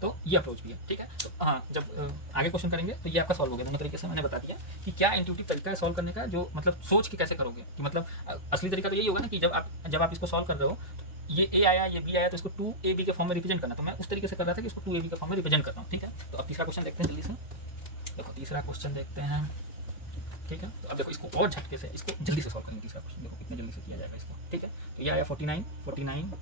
तो ये अप्रोच भी है, ठीक है। तो हाँ जब आगे क्वेश्चन करेंगे तो ये आपका सॉल्व हो गया दोनों तरीके से। मैंने बता दिया कि क्या इंट्यूटिव तरीका है सॉल्व करने का, जो मतलब सोच के कैसे करोगे कि मतलब असली तरीका तो यही होगा ना कि जब आप इसको सॉल्व कर रहे हो तो ये a आया ये b आया तो इसको 2ab के फॉर्म में रिप्रेजेंट करना, तो मैं उस तरीके से कर रहा था कि इसको 2ab के फॉर्म में रिप्रेजेंट कर रहा हूँ, ठीक है। तो अब तीसरा क्वेश्चन देखते हैं जल्दी से। देखो तीसरा क्वेश्चन देखते हैं, ठीक है। तो अब देखो इसको और झटके से इसको जल्दी से सॉल्व करेंगे। तीसरा क्वेश्चन देखो कितने जल्दी से किया जाएगा इसको, ठीक है। तो ये आया 49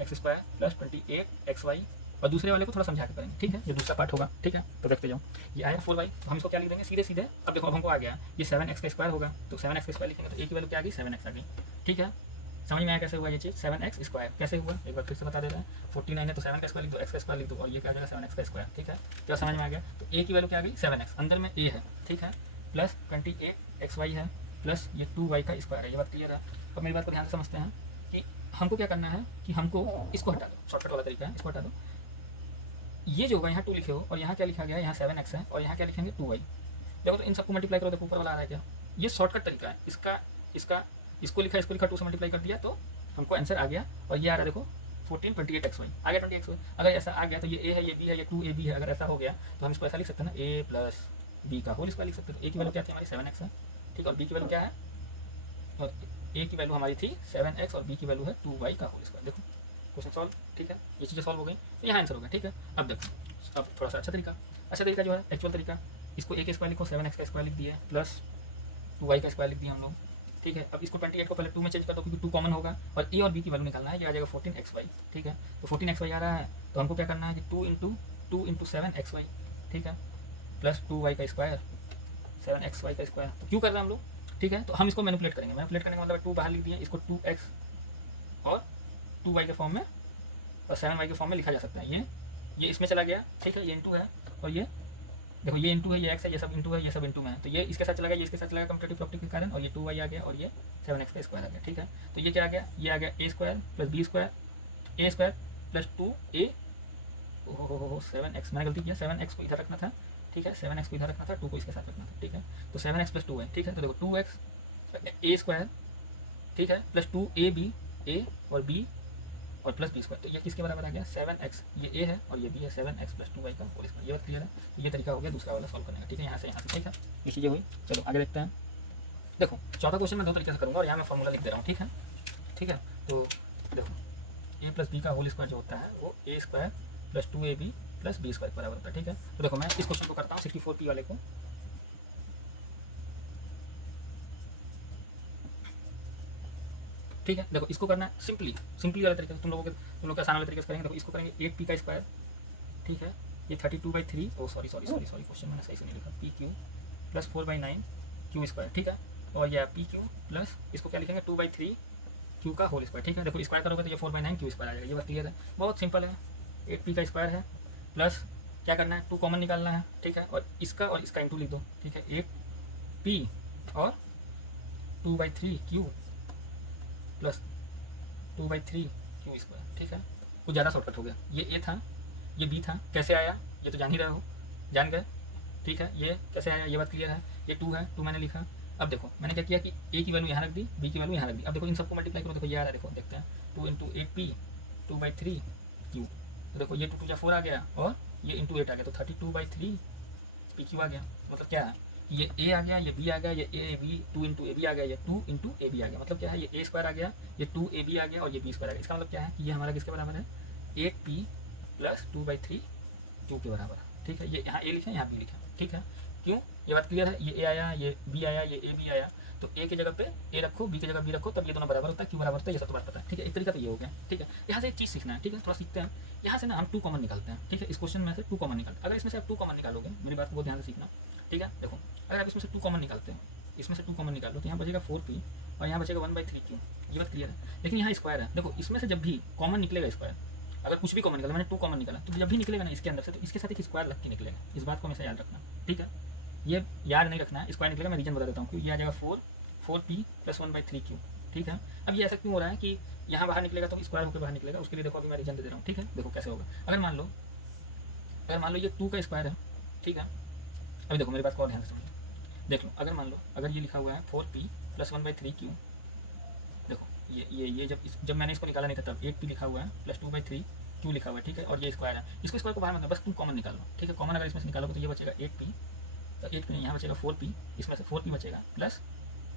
x square plus 28 x y, और दूसरे वाले को थोड़ा समझा के करेंगे, ठीक है। ये दूसरा पार्ट होगा, ठीक है। तो देखते जाओ ये आया 4y, तो हम इसको क्या लिख देंगे सीधे सीधे। अब देखो अब हमको आ गया ये 7x का स्क्वायर होगा, तो 7x का स्क्वायर लिखेंगे तो a की वैल्यू क्या आ गई 7x आ गई, ठीक है। समझ में आया कैसे हुआ ये चीज़, 7x स्क्वायर कैसे हुआ एक बार फिर से बता दे रहा है। 49 है तो 7 का स्क्वायर लिख दो, x का स्क्वायर लिख दो और ये क्या आ जाएगा 7x का स्क्वायर, ठीक है। क्या समझ में आ गया, तो a की वैल्यू क्या आ गई 7x, अंदर में a है, ठीक है, प्लस 28 xy है प्लस ये 2y का स्क्वायर है। ये बात क्लियर है। अब मेरी बात को ध्यान से समझते हैं कि हमको क्या करना है कि हमको इसको हटा दो, शॉर्टकट वाला तरीका है, इसको हटा दो। ये जो होगा यहाँ 2 लिखे हो और यहाँ क्या लिखा गया है, यहाँ 7x है और यहाँ क्या लिखेंगे 2y। देखो तो इन सबको मल्टीप्लाई करो, देखो ऊपर वाला आ रहा है क्या, ये शॉर्टकट तरीका है इसका इसको लिखा 2 से मल्टीप्लाई कर दिया तो हमको आंसर आ गया। और ये आ रहा है देखो 14 28 xy आ गया 20xy। अगर ऐसा आ गया तो ये a है ये b है ये 2ab है, अगर ऐसा हो गया तो हम इसको ऐसा लिख सकते हैं ना a प्लस b का होल स्क्वायर लिख सकते हैं। तो a की वैल्यू क्या थी हमारी 7x है, ठीक है, और b की वैल्यू क्या है, और a की वैल्यू हमारी थी 7x और b की वैल्यू है 2y का होल स्क्वायर। देखो क्वेश्चन सॉल्व, ठीक है, ये चीज़ें सॉल्व हो गई तो यहाँ आंसर हो गया, ठीक है। अब देखो अब थोड़ा सा अच्छा तरीका जो है एक्चुअल तरीका, इसको a के स्क्वायर लिखो 7x का स्क्वायर लिख दिया प्लस 2y का स्क्वायर लिख दिया हम लोग, ठीक है। अब इसको 28 को पहले 2 में चेंज कर दो क्योंकि 2 कॉमन होगा और a और b की वैल्यू निकालना है, ये आ जाएगा 14xy, ठीक है। तो 14xy आ रहा है तो हमको क्या करना है कि 2 इंटू 7xy, ठीक है, प्लस 2y का स्क्वायर 7xy का स्क्वायर। तो क्यों कर रहे हैं हम लोग, ठीक है। तो हम इसको मैनिपुलेट करेंगे, मैनिपुलेट करने का मतलब 2 बाहर लिख दिए, इसको 2x और 2y के फॉर्म में और 7y के फॉर्म में लिखा जा सकता है। ये इसमें चला गया, ठीक है, ये इंटू है और ये देखो ये इंटू है ये x है ये सब इंटू है ये सब इंटू में है, तो ये इसके साथ चला गया ये इसके साथ चला गया कम्पटेटिव प्रॉपर्टी के कारण, और ये 2y आ गया और ये 7x का स्क्वायर आ गया, ठीक है। तो ये क्या आ गया, ये आ गया a square plus b square a square plus 2a 7x, मैंने गलती किया 7x को इधर रखना था, ठीक है, 7x को इधर रखना था, 2 को इसके साथ रखना था, ठीक है। तो 7x प्लस 2 है, ठीक है। तो देखो 2x a स्क्वायर, ठीक है, प्लस 2ab a और b और प्लस b स्क्वायर, तो ये किसके बराबर आ गया 7x, ये a है और ये b है 7x प्लस 2y का होल स्क्वायर। ये बात क्लियर है। तो ये तरीका हो गया दूसरा वाला सॉल्व करने का, ठीक है, यहाँ से, ठीक है, ये चीज़ें हुई। चलो आगे देखते हैं। देखो चौथा क्वेश्चन मैं 2 तरीके से करूँगा और यहाँ मैं फॉर्मूला लिख दे रहा हूँ, ठीक है, ठीक है। तो देखो a प्लस b का होल स्क्वायर जो होता है वो a square plus 2ab plus b square बराबर होता है, ठीक है। तो देखो मैं इस क्वेश्चन को करता हूँ 64p वाले को, ठीक है। देखो इसको करना है सिंपली वाला तरीका, तुम लोग आसान वाले तरीके से करेंगे। देखो इसको करेंगे 8p का स्क्वायर, ठीक है, ये 32/3 ओ सॉरी क्वेश्चन मैंने सही से नहीं लिखा, pq प्लस 4/9 q स्क्वायर, ठीक है, और यह pq प्लस इसको क्या लिखेंगे 2/3 q का होल स्क्वायर, ठीक है। देखो स्क्वायर करोगे तो ये 4/9 q स्क्वायर आ जाएगा। ये बात क्लियर है, बहुत सिंपल है। 8p का स्क्वायर है प्लस क्या करना है 2 कॉमन निकालना है, ठीक है, और इसका इंटू लिख दो, ठीक है, 8p और 2/3 q प्लस 2/3 q स्क्वायर, ठीक है। कुछ ज़्यादा शॉर्टकट हो गया, ये a था ये b था, कैसे आया ये तो जान ही रहे हो, जान गए, ठीक है। ये कैसे आया ये बात क्लियर है, ये 2 है 2 मैंने लिखा। अब देखो मैंने क्या किया कि a की वैल्यू यहाँ रख दी b की वैल्यू यहाँ रख दी। अब देखो इन सबको मल्टीप्लाई करो, देखो ये आ रहा है, देखो देखते हैं 2 इंटू 8p 2/3 q, तो देखो ये 2 2 4 आ गया और ये इंटू 8 आ गया, तो 32/3 pq आ गया। मतलब क्या है ये a आ गया ये b आ गया ये a b 2 into a b आ गया ये 2 इंटू ए बी आ गया। मतलब क्या है ये a स्क्वायर आ गया ये 2ab आ गया और ये b स्क्वायर आ गया। इसका मतलब क्या है कि ये हमारा किसके बराबर है 8p प्लस 2/3 q के बराबर है, ठीक है। ये यहाँ a लिखे यहाँ b लिखे, ठीक है। क्यों ये बात क्लियर है, ये a आया ये b आया ये a b आया, तो a की जगह पे a रखो b की जगह b रखो, तब ये दोनों बराबर होता है, q बराबर होता है, ये सब तो बात पता है, ठीक है। एक तरीका तो ये हो गया, ठीक है। यहाँ से एक चीज़ सीखना है, ठीक है, थोड़ा सीखते हैं। यहाँ से ना हम 2 कॉमन निकालते हैं, ठीक है। इस क्वेश्चन में से 2 कॉमन निकालते हैं। अगर इसमें से आप 2 कॉमन निकालोगे, मेरी बात को बहुत ध्यान से सीखना, ठीक है। देखो अगर आप इसमें से 2 कॉमन निकालते हैं, इसमें से 2 कॉमन निकालो तो यहाँ बचेगा 4p और यहाँ बचेगा 1/3q। ये बात क्लियर है। लेकिन यहाँ स्क्वायर है, देखो इसमें से जब भी कॉमन निकलेगा स्क्वायर, अगर कुछ भी कॉमन निकला, मैंने 2 कॉमन निकाला, तो जब भी निकलेगा ना इसके अंदर से, तो इसके साथ एक स्क्वायर लग के निकलेगा। इस बात को हमेशा याद रखना, ठीक है। ये याद नहीं रखना है, स्क्वायर निकलेगा, मैं रीजन बता देता हूँ। क्यों ये आ जाएगा 4p प्लस 1/3q, ठीक है। अब ये ऐसा क्यों हो रहा है कि यहाँ बाहर निकलेगा तो स्क्वायर होकर बाहर निकलेगा, उसके लिए देखो अभी मैं रीजन दे रहा हूँ, ठीक है। देखो कैसे होगा, अगर मान लो ये 2 का स्क्वायर है, ठीक है। अभी देखो मेरे पास और ध्यान से समझो, देख लो, अगर मान लो अगर ये लिखा हुआ है 4p प्लस 1/3q, देखो ये जब मैंने इसको निकाला नहीं था तब 8p लिखा हुआ है प्लस 2/3 q लिखा हुआ है, ठीक है। और ये स्क्वायर है, इसको स्क्वायर को बाहर मतलब बस तुम कॉमन निकालो, ठीक है। कॉमन अगर इसमें से निकालोगे तो ये बचेगा 8p, तो 8p यहाँ बचेगा 4p, इसमें से 4p बचेगा प्लस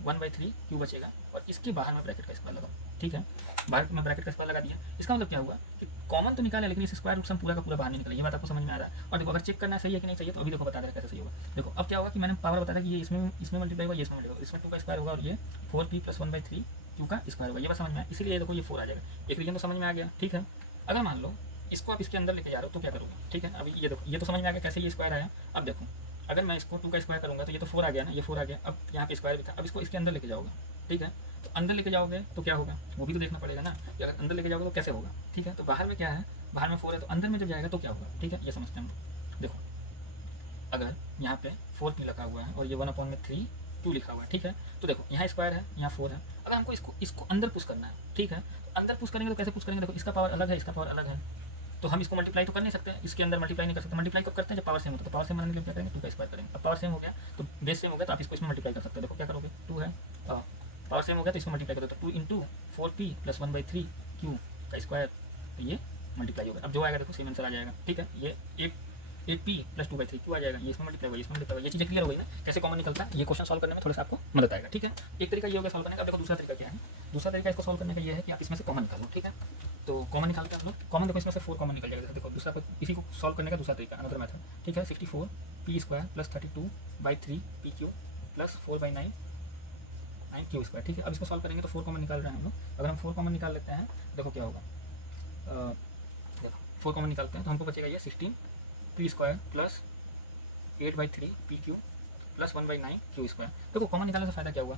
1/3 q बचेगा, और इसके बाहर में ब्रैकेट का स्क्वायर लगाओ, ठीक है। बाहर में ब्रैकेट का स्क्वायर लगा दिया, इसका मतलब क्या हुआ कि कॉमन तो निकाला लेकिन इस स्क्वायर रूट से हम पूरा का पूरा बाहर नहीं निकला। ये बात आपको समझ में आ रहा है। और देखो अगर चेक करना सही है कि नहीं सही है तो अभी देखो बता दे रहा कैसे सही होगा। देखो अब क्या होगा कि मैंने पावर बताया कि ये इसमें मल्टीप्लाई होगा, ये इसमें मल्टीप्लाई होगा, इसमें 2 का स्क्वायर होगा और ये 4p प्लस 1/3 q का स्क्वायर होगा। ये बात समझ में आया, इसीलिए देखो ये 4 आ जाएगा। एक रीजन तो समझ में आ गया, ठीक है। अगर मान लो इसको आप इसके अंदर लेके जा रहे हो तो क्या करोगे, ठीक है। अभी ये देखो ये तो समझ में आ गया कैसे ये स्क्वायर आया। अब देखो अगर मैं इसको 2 का स्क्वायर करूँगा तो ये तो 4 आ गया ना, ये 4 आ गया। अब यहाँ पे स्क्वायर भी था, अब इसको इसके अंदर लेके जाओगे, ठीक है। तो अंदर लेके जाओगे तो क्या होगा वो भी तो देखना पड़ेगा ना, कि अगर अंदर लेके जाओगे तो कैसे होगा, ठीक है। तो बाहर में क्या है, बाहर में 4 है, तो अंदर में जब जाएगा तो क्या होगा, ठीक है। ये समझते हैं हम। देखो अगर यहाँ पे 4p लगा हुआ है और ये 1/3 2 लिखा हुआ है, ठीक है। तो देखो यहाँ स्क्वायर है, यहाँ 4 है। अगर हमको इसको अंदर पुश करना है, ठीक है, तो अंदर पुश करेंगे तो कैसे पुश करेंगे, देखो इसका पावर अलग है, इसका पावर अलग है, तो हम इसको मल्टीप्लाई तो कर नहीं सकते, इसके अंदर मल्टीप्लाई नहीं कर सकते। मल्टीप्लाई कब करते हैं जब पावर सेम होता है, तो पावर सेम बनाने के लिए क्या करेंगे, 2 का स्क्वायर करेंगे। अब पावर सेम हो गया तो बेस सेम हो गया तो आप इसको इसमें मल्टीप्लाई कर सकते हो। देखो क्या करोगे, 2 है, पावर सेम हो गया तो इसमें मल्टीप्लाई करो, तो 2 इंटू 4p प्लस 1/3 q का स्क्वायर, तो ये मल्टीप्लाई होगा। अब जो आएगा देखो सेम आंसर आ जाएगा, ठीक है। ये 8p प्लस 2/3 q आ जाएगा, ये इसमें मल्टीप्लाई होगा, इसमें मल्टीप्लाई होगा। ये चीज़ें क्लियर हो गई ना कैसे कॉमन निकलता है। ये क्वेश्चन सॉल्व करने में थोड़ा सा आपको मदद आएगा, ठीक है। एक तरीका ये हो गया सॉल्व करने का। अब देखो दूसरा तरीका क्या है, दूसरा तरीका इसको सॉल्व करने का ये है कि आप इसमें से कॉमन निकालो, ठीक है। तो कॉमन निकालते हैं हम लोग, कॉमन देखो इसमें से 4 कॉमन निकल जाएगा। देखो दूसरा इसी को सॉल्व करने का दूसरा तरीका, अनदर मेथड, ठीक है। 64p square plus 32/3 pq plus 4/9 q square, ठीक है। अब इसको सॉल्व करेंगे तो 4 कॉमन निकाल रहे हैं हम लोग। अगर हम 4 कॉमन निकाल लेते हैं देखो क्या होगा, देखो 4 कॉमन निकालते हैं तो हमको बचेगा ये 16p square plus 8/3 pq plus 1/9 q square. देखो कॉमन निकालने से फायदा क्या हुआ,